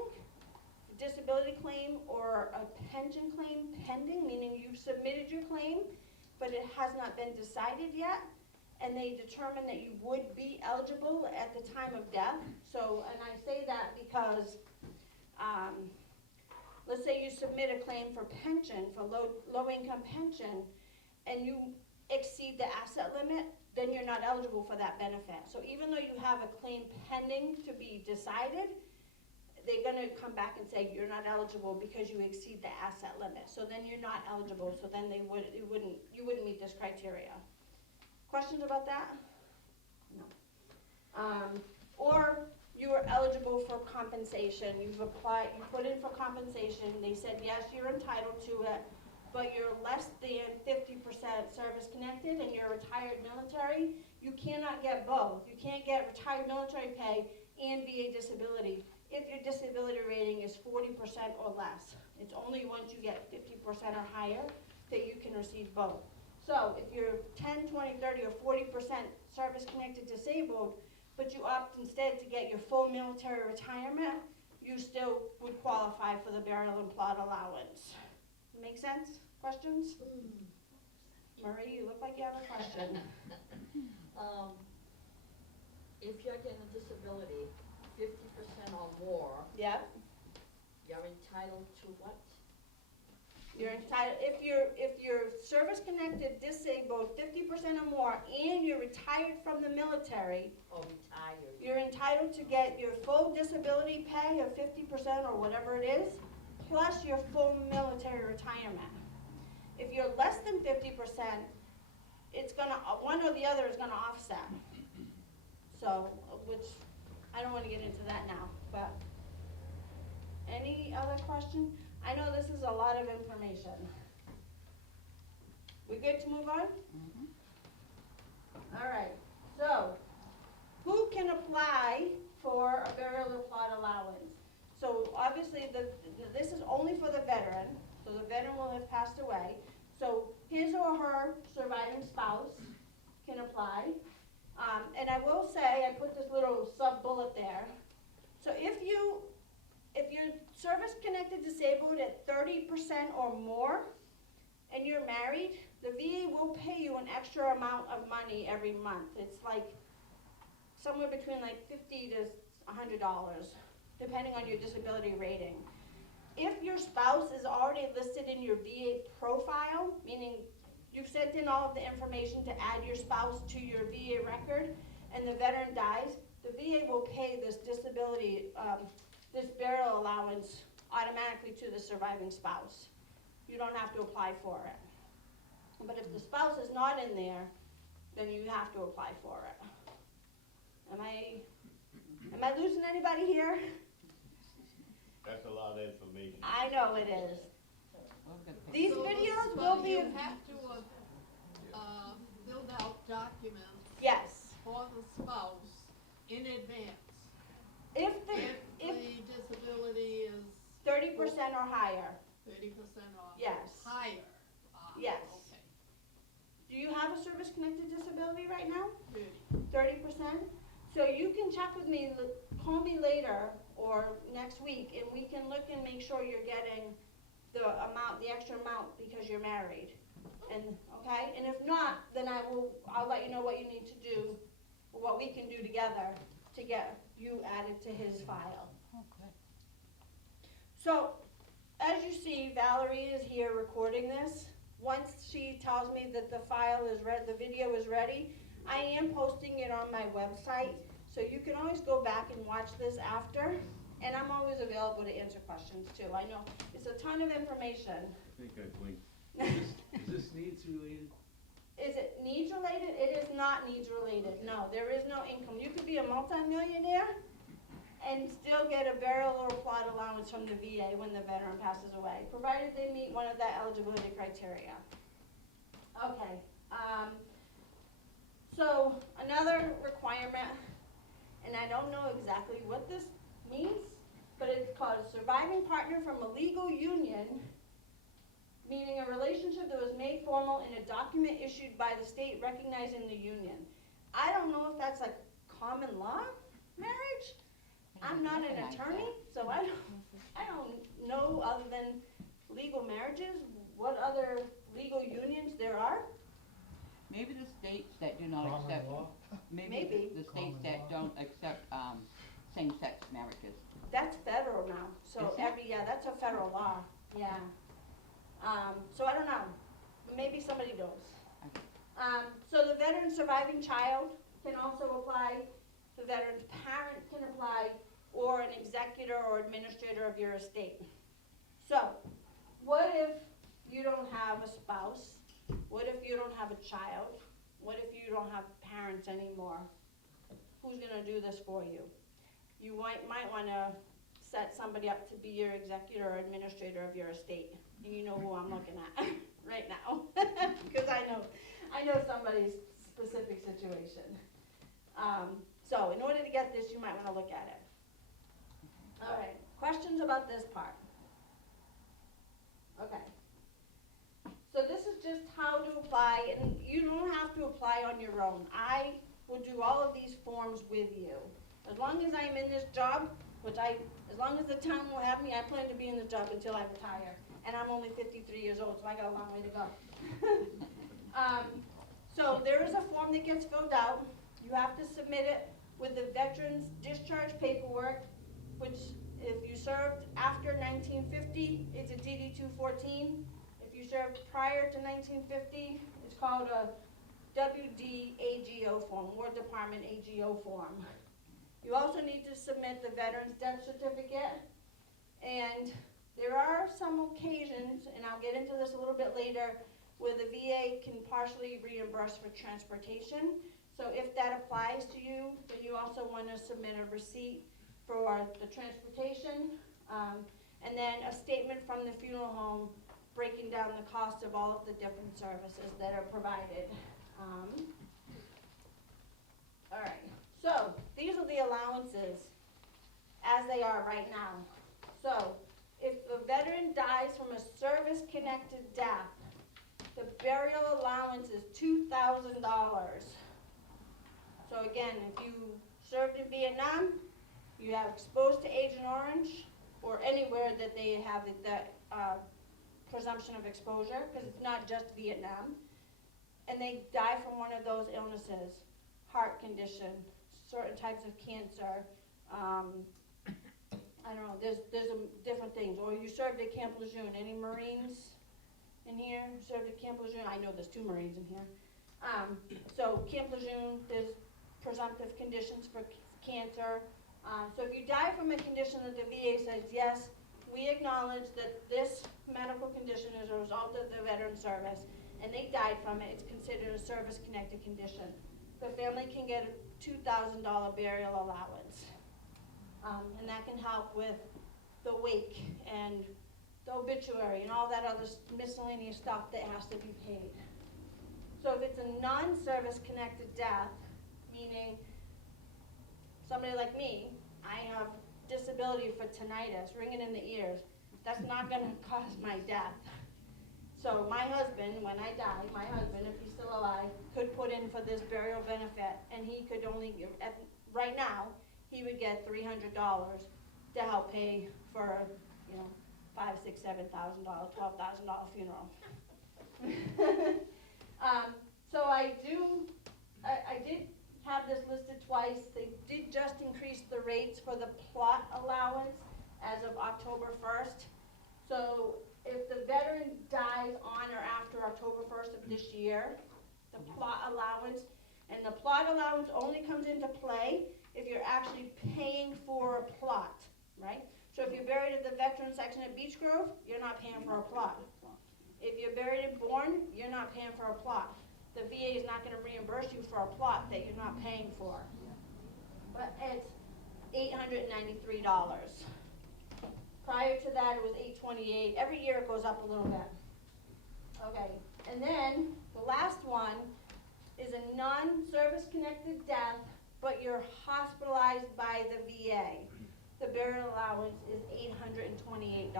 disability claim or a pension claim pending, meaning you've submitted your claim, but it has not been decided yet, and they determine that you would be eligible at the time of death. So, and I say that because, let's say you submit a claim for pension, for low-income pension, and you exceed the asset limit, then you're not eligible for that benefit. So even though you have a claim pending to be decided, they're gonna come back and say you're not eligible because you exceed the asset limit. So then you're not eligible, so then you wouldn't meet this criteria. Questions about that? No. Or you are eligible for compensation. You've applied, you put in for compensation. They said, yes, you're entitled to it, but you're less than 50% service connected and you're retired military. You cannot get both. You can't get retired military pay and VA disability if your disability rating is 40% or less. It's only once you get 50% or higher that you can receive both. So if you're 10, 20, 30, or 40% service-connected disabled, but you opt instead to get your full military retirement, you still would qualify for the burial and plot allowance. Make sense? Questions? Marie, you look like you have a question. If you're getting a disability, 50% or more, Yep. you're entitled to what? You're entitled, if you're service-connected disabled 50% or more and you're retired from the military, Or retired? you're entitled to get your full disability pay of 50% or whatever it is, plus your full military retirement. If you're less than 50%, it's gonna, one or the other is gonna offset. So, which, I don't wanna get into that now, but, any other question? I know this is a lot of information. We good to move on? All right, so, who can apply for a burial or plot allowance? So obviously, this is only for the veteran, so the veteran will have passed away. So his or her surviving spouse can apply. And I will say, I put this little sub-bullet there. So if you're service-connected disabled at 30% or more, and you're married, the VA will pay you an extra amount of money every month. It's like somewhere between like $50 to $100, depending on your disability rating. If your spouse is already listed in your VA profile, meaning you've sent in all of the information to add your spouse to your VA record, and the veteran dies, the VA will pay this disability, this burial allowance automatically to the surviving spouse. You don't have to apply for it. But if the spouse is not in there, then you have to apply for it. Am I losing anybody here? That's a lot of information. I know it is. These So videos but will be, you have to, build out documents yes. for the spouse in advance. If If the the disability is 30% or higher, 30% or yes. higher. Yes. Okay, Do you have a service-connected disability right now? 30. 30%? So you can check with me, call me later or next week, and we can look and make sure you're getting the extra amount because you're married. And, okay? And if not, then I'll let you know what you need to do, or what we can do together to get you added to his file. Okay. So, as you see, Valerie is here recording this. Once she tells me that the file is ready, the video is ready, I am posting it on my website, so you can always go back and watch this after, and I'm always available to answer questions too. I know it's a ton of information. I think I blinked. Is this needs related? Is it needs related? It is not needs related, no, there is no income. You could be a multimillionaire and still get a burial or a plot allowance from the VA when the veteran passes away, provided they meet one of the eligibility criteria. Okay, so another requirement, and I don't know exactly what this means, but it's called a surviving partner from a legal union, meaning a relationship that was made formal in a document issued by the state recognizing the union. I don't know if that's like common law marriage. I'm not an attorney, so I don't marriages, what other legal unions there are? Maybe the states that do not Common accept, law? maybe Maybe. the states Common that law. don't accept, same-sex marriages. That's federal now, so Is it? yeah, that's a federal law, yeah. So I don't know, maybe somebody knows. Okay. So the veteran surviving child can also apply, the veteran's parent can apply, or an executor or administrator of your estate. So, what if you don't have a spouse? What if you don't have a child? What if you don't have parents anymore? Who's gonna do this for you? You might wanna set somebody up to be your executor or administrator of your estate. And you know who I'm looking at right now, because I know somebody's specific situation. So in order to get this, you might wanna look at it. All right, questions about this part? Okay. So this is just how to apply, and you don't have to apply on your own. I will do all of these forms with you. As long as I'm in this job, as long as the town will have me, I plan to be in this job until I retire. And I'm only 53 years old, so I got a long way to go. So there is a form that gets filled out. You have to submit it with the veteran's discharge paperwork, which if you served after 1950, it's a DD 214. If you served prior to 1950, it's called a WD-AGO form, War Department AGO form. You also need to submit the veteran's death certificate, and there are some occasions, and I'll get into this a little bit later, where the VA can partially reimburse for transportation. So if that applies to you, then you also want to submit a receipt for the transportation, and then a statement from the funeral home breaking down the cost of all of the different services that are provided. All right, so these are the allowances as they are right now. So if the veteran dies from a service-connected death, the burial allowance is $2,000. So again, if you served in Vietnam, you have exposed to Agent Orange, or anywhere that they have the presumption of exposure, because it's not just Vietnam, and they die from one of those illnesses, heart condition, certain types of cancer, I don't know, there's different things, or you served at Camp Lejeune. Any Marines in here served at Camp Lejeune? I know there's 2 Marines in here. So Camp Lejeune, there's presumptive conditions for cancer. So if you die from a condition that the VA says, yes, we acknowledge that this medical condition is a result of the veteran service, and they died from it, it's considered a service-connected condition. The family can get a $2,000 burial allowance. And that can help with the wake and the obituary and all that other miscellaneous stuff that has to be paid. So if it's a non-service connected death, meaning somebody like me, I have disability for tinnitus, ringing in the ears, that's not gonna cause my death. So my husband, when I die, my husband, if he's still alive, could put in for this burial benefit, and he could only give, right now, he would get $300 to help pay for, you know, $5,000, $6,000, $7,000, $12,000 funeral. So I did have this listed twice. They did just increase the rates for the plot allowance as of October 1st. So if the veteran dies on or after October 1st of this year, the plot allowance, and the plot allowance only comes into play if you're actually paying for a plot, right? So if you're buried at the veteran section at Beech Grove, you're not paying for a plot. If you're buried in Bourne, you're not paying for a plot. The VA is not gonna reimburse you for a plot that you're not paying for. But it's $893. Prior to that, it was $828. Every year it goes up a little bit. Okay, and then the last one is a non-service connected death, but you're hospitalized by the VA. The burial allowance is $828.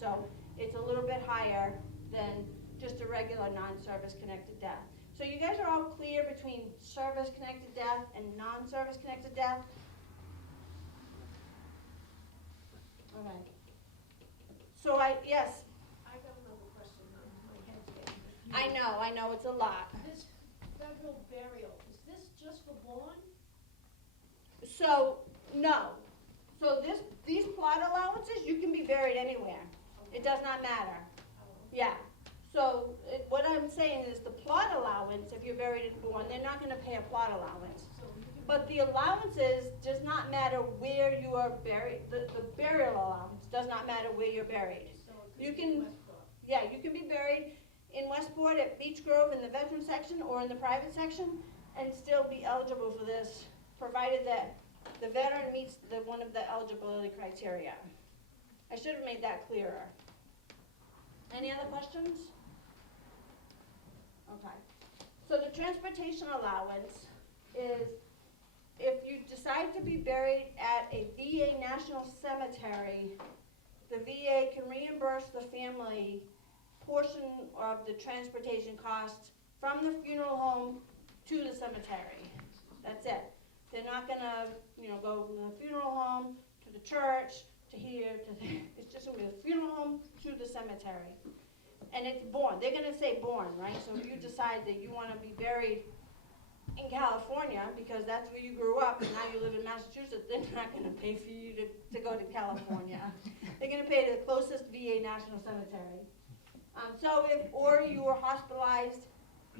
So it's a little bit higher than just a regular non-service connected death. So you guys are all clear between service connected death and non-service connected death? Okay. So yes, I got another question. I know, it's a lot. This federal burial, is this just for Bourne? So, no. So these plot allowances, you can be buried anywhere. It does not matter. Yeah. So what I'm saying is the plot allowance, if you're buried in Bourne, they're not gonna pay a plot allowance. So you can. But the allowances does not matter where you are buried, the burial allowance does not matter where you're buried. So it You could be can- Westbrook. Yeah, you can be buried in Westport at Beech Grove in the veteran section or in the private section and still be eligible for this, provided that the veteran meets one of the eligibility criteria. I should have made that clearer. Any other questions? Okay. So the transportation allowance is if you decide to be buried at a VA National Cemetery, the VA can reimburse the family portion of the transportation costs from the funeral home to the cemetery. That's it. They're not gonna, go from the funeral home to the church, to here, to there. It's just gonna be the funeral home to the cemetery. And it's Bourne. They're gonna say Bourne, right? So if you decide that you wanna be buried in California, because that's where you grew up, and now you live in Massachusetts, they're not gonna pay for you to go to California. They're gonna pay to the closest VA National Cemetery. Or you were hospitalized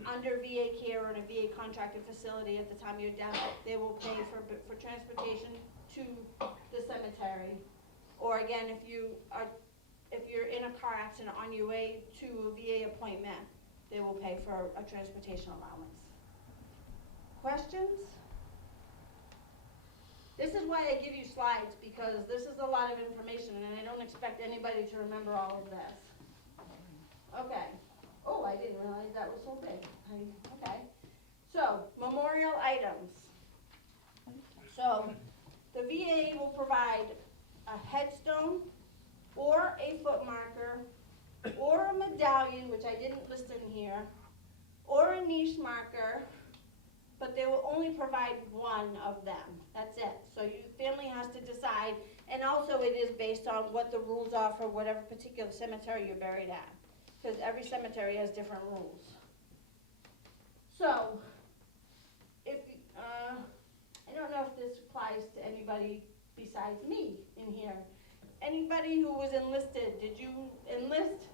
under VA care or in a VA contracted facility at the time of your death, they will pay for transportation to the cemetery. Or again, if you're in a car accident on your way to a VA appointment, they will pay for a transportation allowance. Questions? This is why I give you slides, because this is a lot of information and I don't expect anybody to remember all of this. Okay. Oh, I didn't realize that was so big. Okay. So, memorial items. So, the VA will provide a headstone or a foot marker or a medallion, which I didn't list in here, or a niche marker, but they will only provide one of them. That's it. So your family has to decide, and also it is based on what the rules are for whatever particular cemetery you're buried at, because every cemetery has different rules. So, I don't know if this applies to anybody besides me in here. Anybody who was enlisted, did you enlist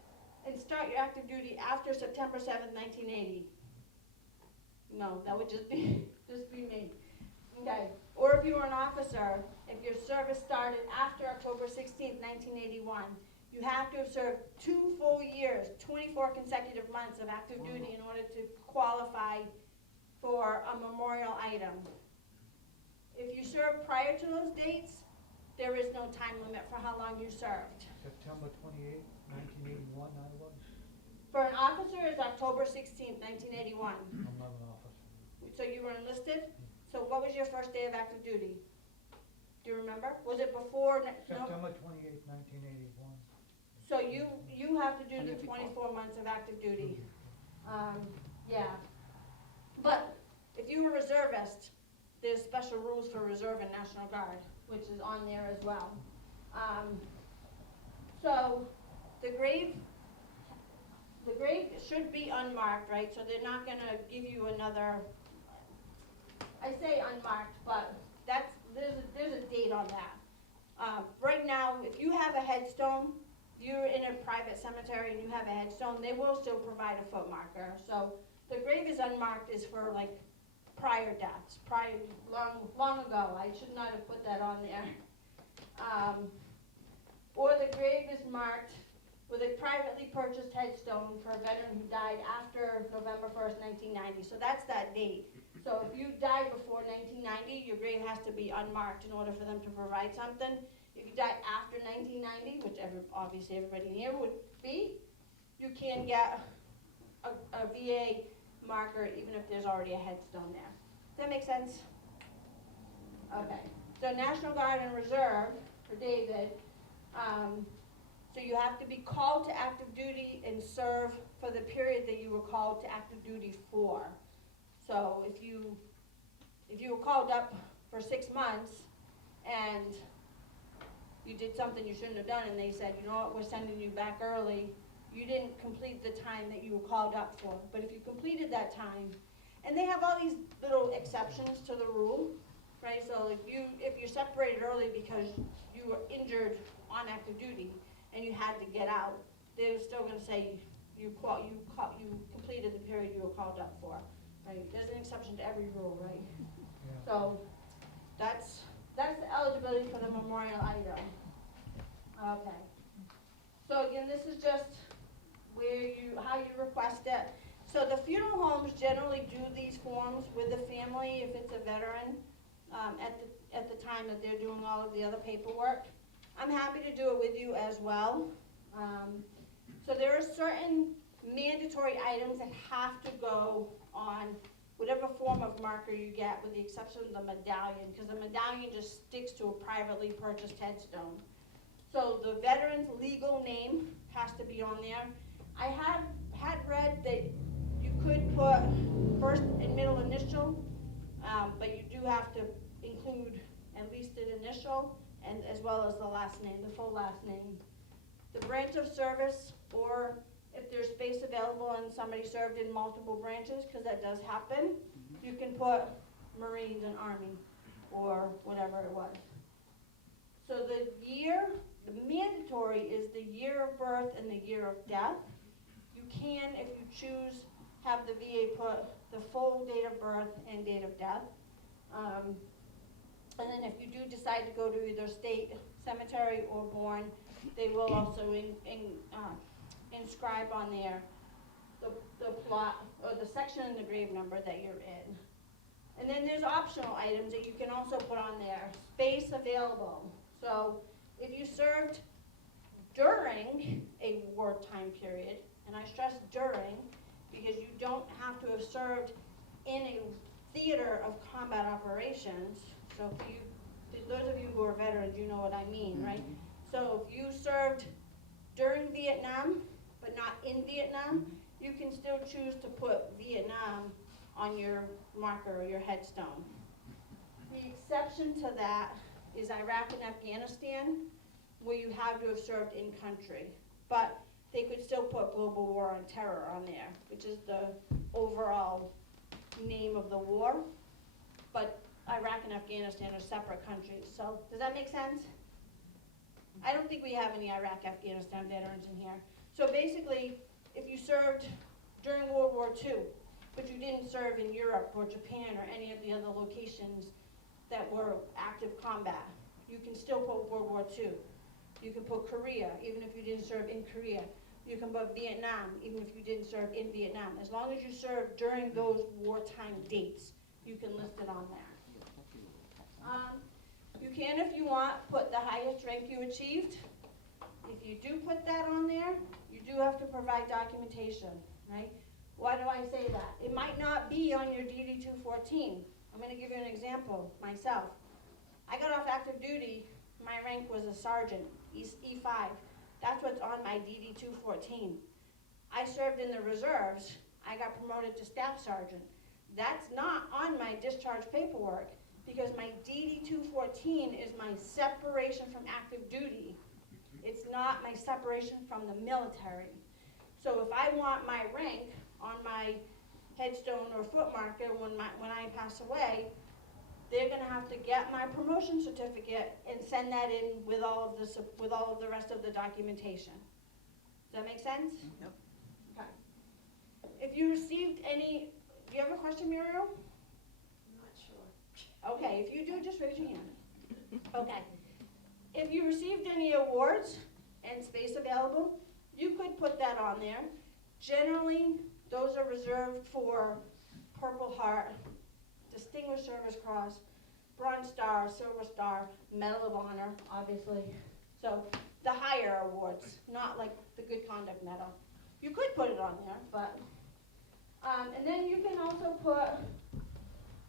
and start your active duty after September 7th, 1980? No, that would just be me. Okay. Or if you were an officer, if your service started after October 16th, 1981, you have to have served 2 full years, 24 consecutive months of active duty in order to qualify for a memorial item. If you served prior to those dates, there is no time limit for how long you served. September 28th, 1981, I was. For an officer, it's October 16th, 1981. I'm not an officer. So you were enlisted? So what was your first day of active duty? Do you remember? Was it before? No. September 28th, 1981. So you have to do the 24 months of active duty. Yeah. But if you were a reservist, there's special rules for Reserve and National Guard, which is on there as well. So the grave should be unmarked, right? So they're not gonna give you another, I say unmarked, but there's a date on that. Right now, if you have a headstone, if you're in a private cemetery and you have a headstone, they will still provide a foot marker. So the grave is unmarked is for like prior deaths, long ago. I should not have put that on there. Or the grave is marked with a privately purchased headstone for a veteran who died after November 1st, 1990. So that's that date. So if you died before 1990, your grave has to be unmarked in order for them to provide something. If you died after 1990, which obviously everybody here would be, you can get a VA marker even if there's already a headstone there. Does that make sense? Okay. So National Guard and Reserve for David. So you have to be called to active duty and serve for the period that you were called to active duty for. So if you were called up for 6 months and you did something you shouldn't have done and they said, you know what, we're sending you back early, you didn't complete the time that you were called up for. But if you completed that time, and they have all these little exceptions to the rule, right? So if you're separated early because you were injured on active duty and you had to get out, they're still gonna say you completed the period you were called up for, right? There's an exception to every rule, right? Yeah. So that's the eligibility for the memorial item. Okay. So again, this is just how you request it. So the funeral homes generally do these forms with the family if it's a veteran, at the time that they're doing all of the other paperwork. I'm happy to do it with you as well. So there are certain mandatory items that have to go on whatever form of marker you get, with the exception of the medallion, because the medallion just sticks to a privately purchased headstone. So the veteran's legal name has to be on there. I had read that you could put first and middle initial, but you do have to include at least an initial, and as well as the last name, the full last name. The branch of service, or if there's space available and somebody served in multiple branches, because that does happen, you can put Marines and Army, or whatever it was. So the mandatory is the year of birth and the year of death. You can, if you choose, have the VA put the full date of birth and date of death. And then if you do decide to go to either state cemetery or born, they will also inscribe on there the plot, or the section and the grave number that you're in. And then there's optional items that you can also put on there. Space available. So if you served during a wartime period, and I stress during, because you don't have to have served in a theater of combat operations. So for you, those of you who are veterans, you know what I mean, right? So if you served during Vietnam, but not in Vietnam, you can still choose to put Vietnam on your marker or your headstone. The exception to that is Iraq and Afghanistan, where you have to have served in country. But they could still put Global War on Terror on there, which is the overall name of the war. But Iraq and Afghanistan are separate countries. So does that make sense? I don't think we have any Iraq, Afghanistan veterans in here. So basically, if you served during World War II, but you didn't serve in Europe or Japan or any of the other locations that were active combat, you can still put World War II. You can put Korea, even if you didn't serve in Korea. You can put Vietnam, even if you didn't serve in Vietnam. As long as you served during those wartime dates, you can list it on there. You can, if you want, put the highest rank you achieved. If you do put that on there, you do have to provide documentation, right? Why do I say that? It might not be on your DD-214. I'm going to give you an example myself. I got off active duty, my rank was a sergeant, E5. That's what's on my DD-214. I served in the reserves. I got promoted to staff sergeant. That's not on my discharge paperwork, because my DD-214 is my separation from active duty. It's not my separation from the military. So if I want my rank on my headstone or foot marker when I pass away, they're going to have to get my promotion certificate and send that in with all of the rest of the documentation. Does that make sense? Yep. Okay. If you received any, do you have a question, Muriel? Not sure. Okay, if you do, just raise your hand. Okay. If you received any awards and space available, you could put that on there. Generally, those are reserved for Purple Heart, Distinguished Service Cross, Bronze Star, Silver Star, Medal of Honor, obviously. So the higher awards, not like the Good Conduct Medal. You could put it on there, but, and then you can also put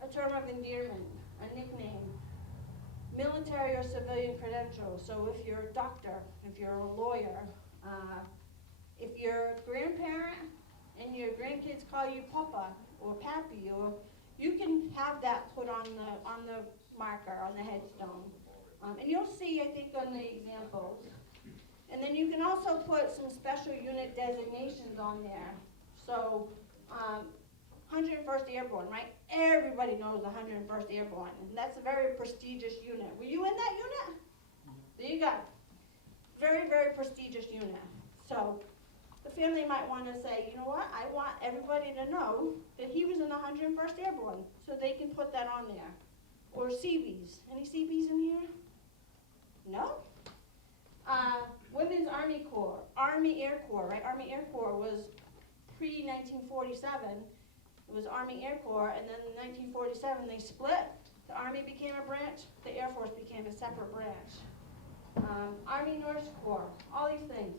a term of endearment, a nickname, military or civilian credentials. So if you're a doctor, if you're a lawyer, if you're a grandparent and your grandkids call you Papa or Pappy, or you can have that put on the marker, on the headstone. And you'll see, I think, on the examples. And then And you can also put some special unit designations on there. So, 101st Airborne, right? Everybody knows the 101st Airborne, and that's a very prestigious unit. Were you in that unit? There you go. Very, very prestigious unit. So, the family might want to say, you know what, I want everybody to know that he was in the 101st Airborne, so they can put that on there. Or Seabees. Any Seabees in here? No? Women's Army Corps, Army Air Corps, right? Army Air Corps was pre-1947. It was Army Air Corps, and then in 1947 they split. The Army became a branch, the Air Force became a separate branch. Army Nurse Corps, all these things.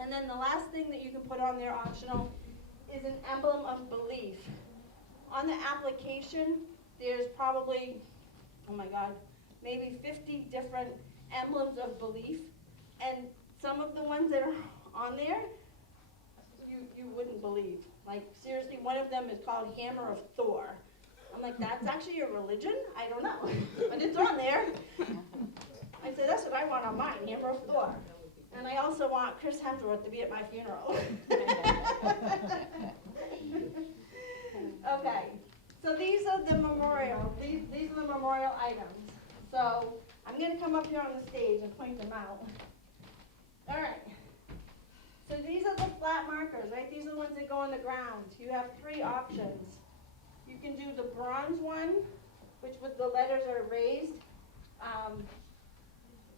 And then the last thing that you can put on there optional is an emblem of belief. On the application, there's probably, oh my God, maybe 50 different emblems of belief. And some of the ones that are on there, you wouldn't believe. Like, seriously, one of them is called Hammer of Thor. I'm like, that's actually a religion? I don't know, but it's on there. I said, that's what I want on mine, Hammer of Thor. And I also want Chris Hemsworth to be at my funeral. Okay, so these are the memorial, these are the memorial items. So I'm gonna come up here on the stage and point them out. All right. So these are the flat markers, right? These are the ones that go on the ground. You have 3 options. You can do the bronze one, which with the letters are raised,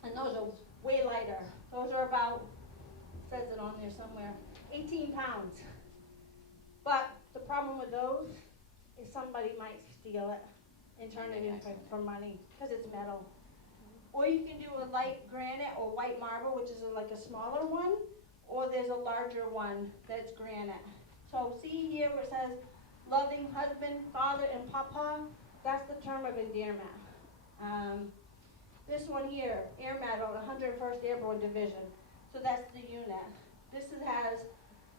and those are way lighter. Those are about, says it on there somewhere, 18 pounds. But the problem with those is somebody might steal it and turn it in for money, because it's metal. Or you can do a light granite or white marble, which is like a smaller one, or there's a larger one that's granite. So see here where it says loving husband, father, and papa, that's the term of endearment. This one here, Air Medal, 101st Airborne Division. So that's the unit. This has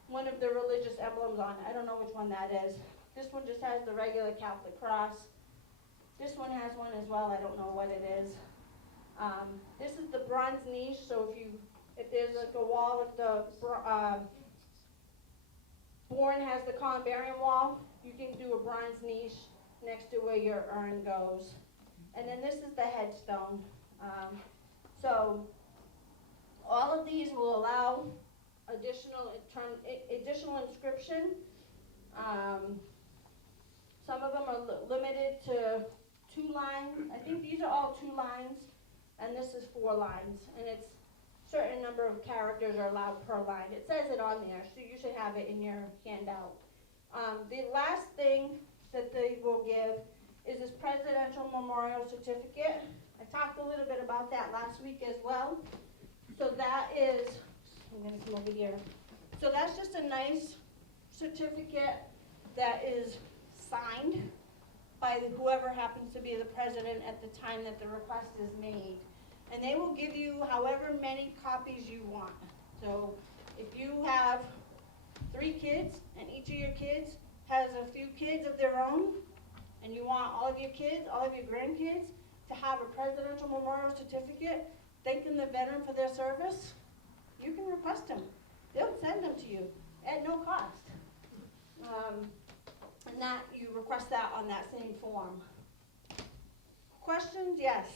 one of the religious emblems on it. I don't know which one that is. This one just has the regular Catholic cross. This one has one as well. I don't know what it is. This is the bronze niche. So if there's like a wall with the Bourne has the columbarium wall, you can do a bronze niche next to where your urn goes. And then this is the headstone. So all of these will allow additional inscription. Some of them are limited to 2 lines. I think these are all 2 lines, and this is 4 lines. And it's certain number of characters are allowed per line. It says it on there, so you should have it in your handout. The last thing that they will give is this Presidential Memorial Certificate. I talked a little bit about that last week as well. So that is, I'm gonna come over here. So that's just a nice certificate that is signed by whoever happens to be the president at the time that the request is made. And they will give you however many copies you want. So if you have 3 kids and each of your kids has a few kids of their own, and you want all of your kids, all of your grandkids to have a Presidential Memorial Certificate thanking the veteran for their service, you can request them. They'll send them to you at no cost. And that you request that on that same form. Questions? Yes.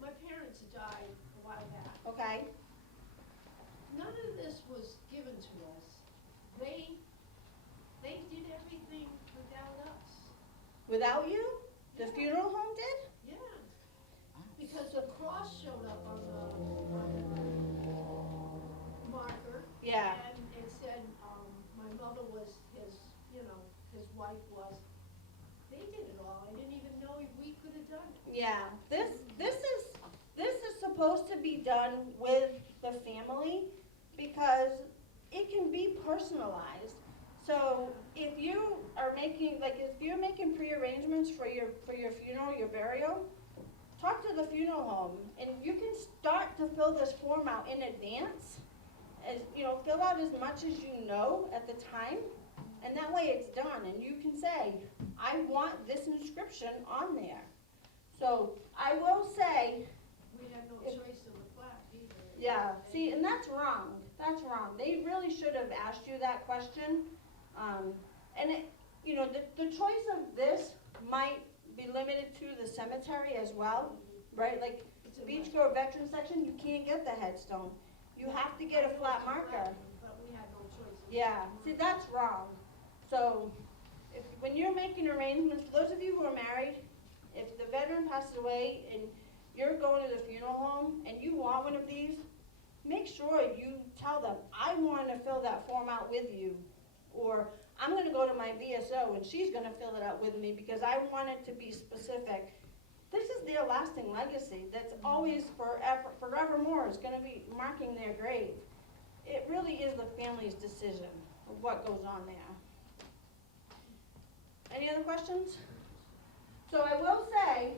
My parents died a while back. Okay. None of this was given to us. They did everything without us. Without you? The Yeah. funeral home did? Yeah. Because the cross showed up on the marker. Yeah. And it said, my mother was his wife was. They did it all. I didn't even know if we could have done it. Yeah. This is supposed to be done with the family because it can be personalized. So if you are making, if you're making pre-arrangements for your funeral, your burial, talk to the funeral home, and you can start to fill this form out in advance. Fill out as much as you know at the time, and that way it's done. And you can say, I want this inscription on there. So I will say, We had no If- choice in the plaque. Yeah, see, and that's wrong, that's wrong. They really should have asked you that question. And it, you know, the choice of this might be limited to the cemetery as well, right? Like, It's a Beach mess. Grove Veteran Section, you can't get the headstone. You have to get a flat marker. But we had no choice. Yeah, see, that's wrong. So, when you're making arrangements, for those of you who are married, if the veteran passes away and you're going to the funeral home and you want one of these, make sure you tell them, I want to fill that form out with you. Or, I'm going to go to my VSO and she's going to fill it out with me because I want it to be specific. This is their lasting legacy. That's always forevermore is going to be marking their grave. It really is the family's decision of what goes on there. Any other questions? So I will say,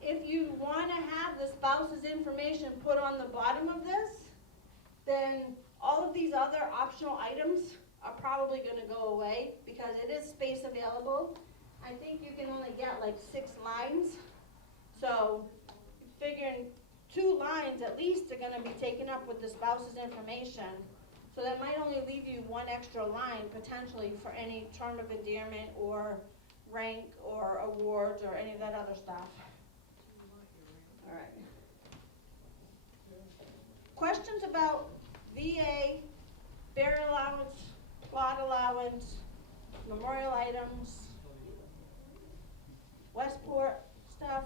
if you want to have the spouse's information put on the bottom of this, then all of these other optional items are probably going to go away because it is space available. I think you can only get like 6 lines. So figuring 2 lines at least are going to be taken up with the spouse's information. So that might only leave you 1 extra line potentially for any term of endearment or rank or awards or any of that other stuff. All right. Questions about VA, burial allowance, plot allowance, memorial items, Westport stuff?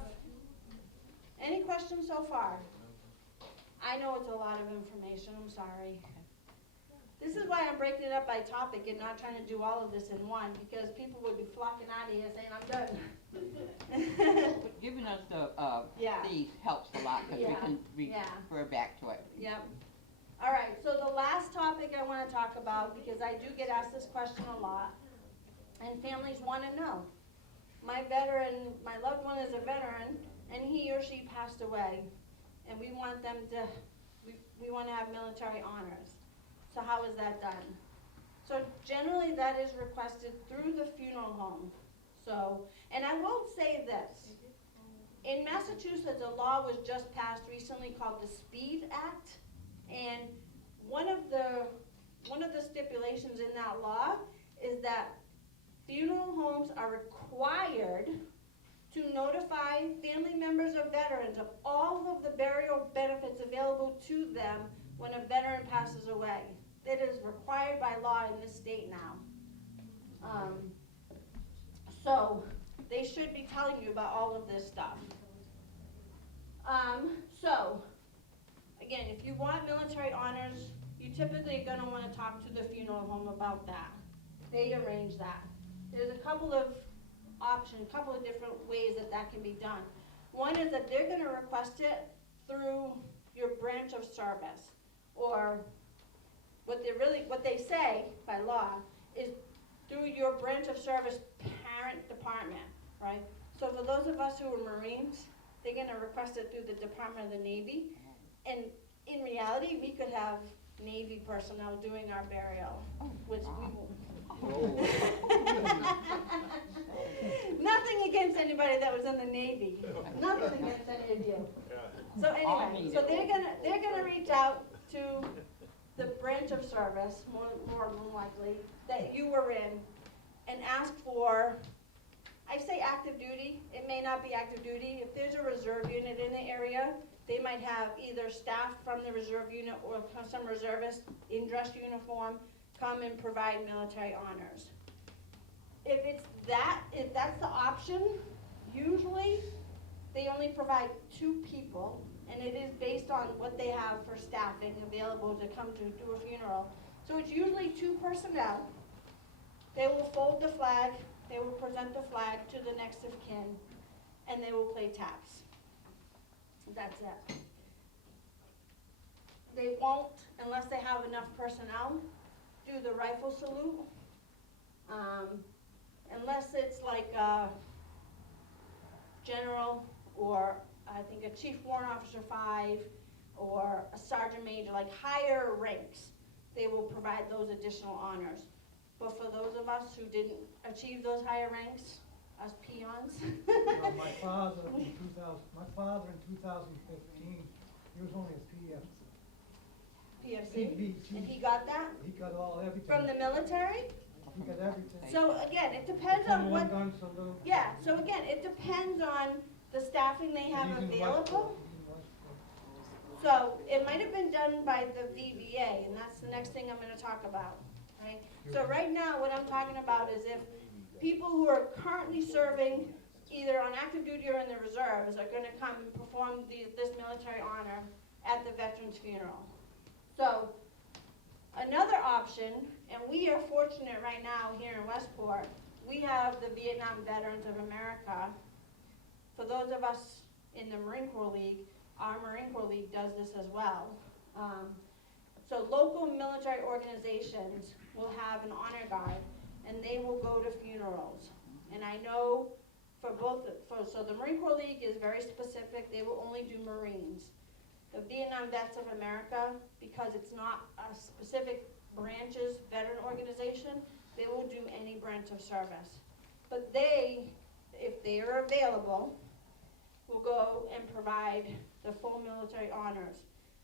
Any questions so far? I know it's a lot of information, I'm sorry. This is why I'm breaking it up by topic and not trying to do all of this in one, because people would be flocking out of here saying, I'm done. But giving us the, Yeah. these helps a lot, cause we Yeah. can Yeah. refer back to it. Yep. All right, so the last topic I want to talk about, because I do get asked this question a lot, and families want to know. My veteran, my loved one is a veteran, and he or she passed away, and we want them to, we want to have military honors. So how is that done? So generally that is requested through the funeral home. So, and I will say this. In Massachusetts, a law was just passed recently called the SPEED Act. And one of the stipulations in that law is that funeral homes are required to notify family members of veterans of all of the burial benefits available to them when a veteran passes away. It is required by law in this state now. So they should be telling you about all of this stuff. So again, if you want military honors, you typically are going to want to talk to the funeral home about that. They arrange that. There's a couple of options, a couple of different ways that can be done. One is that they're going to request it through your branch of service, or what they say by law is through your branch of service parent department, right? So for those of us who are Marines, they're going to request it through the Department of the Navy. And in reality, we could have Navy personnel doing our burial, which we will. Nothing against anybody that was in the Navy. Nothing against any of you. So anyway, so they're gonna reach out to the branch of service, more than likely, that you were in, and ask for, I say active duty, it may not be active duty. If there's a reserve unit in the area, they might have either staff from the reserve unit or some reservists in dress uniform come and provide military honors. If that's the option, usually they only provide 2 people, and it is based on what they have for staffing available to come to do a funeral. So it's usually 2 personnel. They will fold the flag, they will present the flag to the next of kin, and they will play taps. That's it. They won't, unless they have enough personnel, do the rifle salute. Unless it's like a general, or I think a chief warrant officer 5, or a sergeant major, like higher ranks, they will provide those additional honors. But for those of us who didn't achieve those higher ranks, us peons. My father in 2015, he was only a PM. PFC, and he got that He got all, everything. from the military. He got everything. So again, it depends on what, Gun salute. yeah, so again, it depends on the staffing they have He's in available. Westport. He's in Westport. So it might have been done by the VBA, and that's the next thing I'm gonna talk about, right? So right now, what I'm talking about is if people who are currently serving either on active duty or in the reserves are gonna come and perform this military honor at the veteran's funeral. So, another option, and we are fortunate right now here in Westport, we have the Vietnam Veterans of America. For those of us in the Marine Corps League, our Marine Corps League does this as well. So local military organizations will have an honor guard, and they will go to funerals. And I know for so the Marine Corps League is very specific, they will only do Marines. The Vietnam Vets of America, because it's not a specific branch's veteran organization, they will do any branch of service. But they, if they are available, will go and provide the full military honors.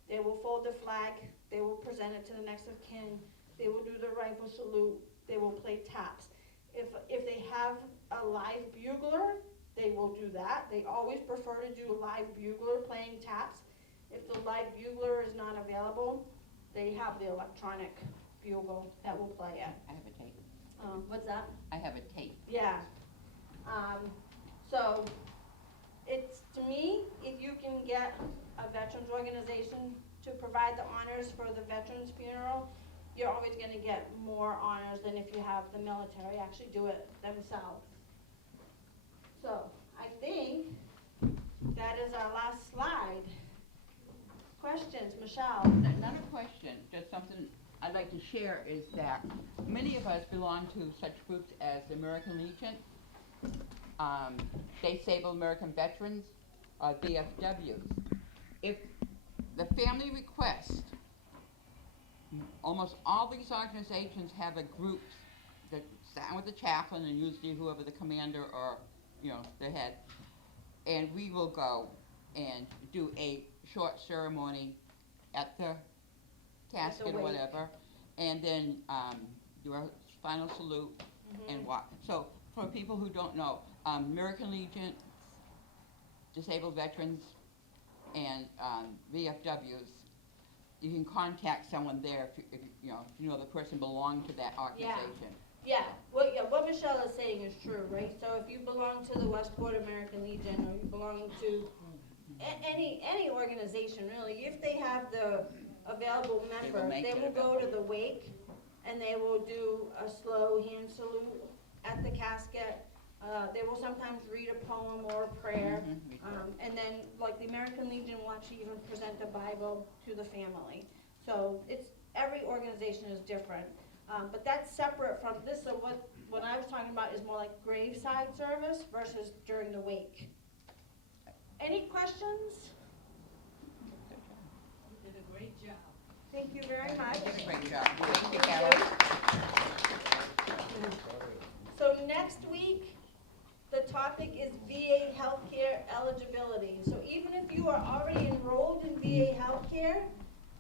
They will fold the flag, they will present it to the next of kin, they will do the rifle salute, they will play taps. If they have a live bugler, they will do that. They always prefer to do a live bugler playing taps. If the live bugler is not available, they have the electronic bugle that will play it. I have a tape. What's that? I have a tape. Yeah. So it's, to me, if you can get a veterans organization to provide the honors for the veterans funeral, you're always gonna get more honors than if you have the military actually do it themselves. So I think that is our last slide. Questions, Michelle? Not a question, just something I'd like to share is that many of us belong to such groups as the American Legion, Disabled American Veterans, VFWs. If the family requests, almost all these organizations have a group that stand with the chaplain and usually whoever the commander or, the head, and we will go and do a short ceremony at the casket or wake. whatever, and then do a final salute and walk. So for people who don't know, American Legion, Disabled Veterans, and VFWs, you can contact someone there if you know the person belonged to that organization. Yeah, what Michelle is saying is true, right? So if you belong to the Westport American Legion, or you belong to any organization really, if they have the available member, they will go to the wake, and they will do a slow hand salute at the casket. They will sometimes read a poem or a prayer, and then, like, the American Legion will actually even present the Bible to the family. So every organization is different. But that's separate from this, so what I was talking about is more like graveside service versus during the wake. Any questions? You did a great job. Thank you very much. Great job. Thank you, Carol. So next week, the topic is VA healthcare eligibility. So even if you are already enrolled in VA healthcare,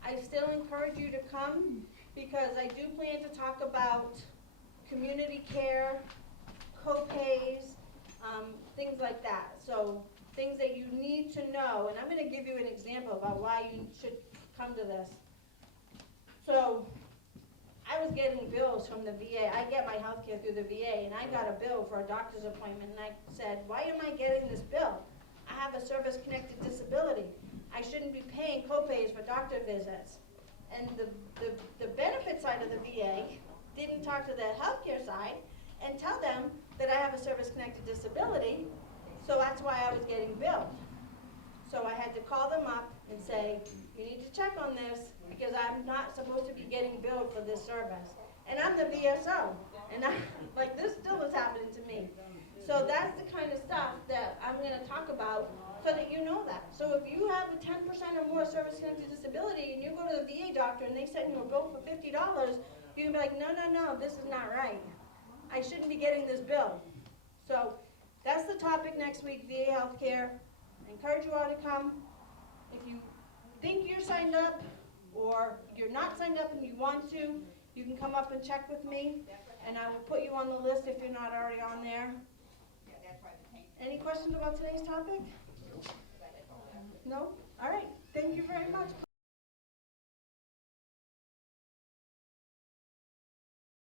I still encourage you to come, because I do plan to talk about community care, co-pays, things like that. So things that you need to know, and I'm going to give you an example about why you should come to this. So I was getting bills from the VA. I get my health care through the VA, and I got a bill for a doctor's appointment, and I said, why am I getting this bill? I have a service-connected disability. I shouldn't be paying co-pays for doctor visits. And the benefit side of the VA didn't talk to the healthcare side and tell them that I have a service-connected disability, so that's why I was getting billed. So I had to call them up and say, you need to check on this, because I'm not supposed to be getting billed for this service. And I'm the VSO, and like, this still is happening to me. So that's the kind of stuff that I'm gonna talk about, so that you know that. So if you have a 10% or more service-connected disability, and you go to the VA doctor and they send you a bill for $50, you can be like, no, this is not right. I shouldn't be getting this bill. So that's the topic next week, VA healthcare. I encourage you all to come. If you think you're signed up, or or you're not signed up and you want to, you can come up and check with me, and I will put you on the list if you're not already on there. Any questions about today's topic? No? All right, thank you very much.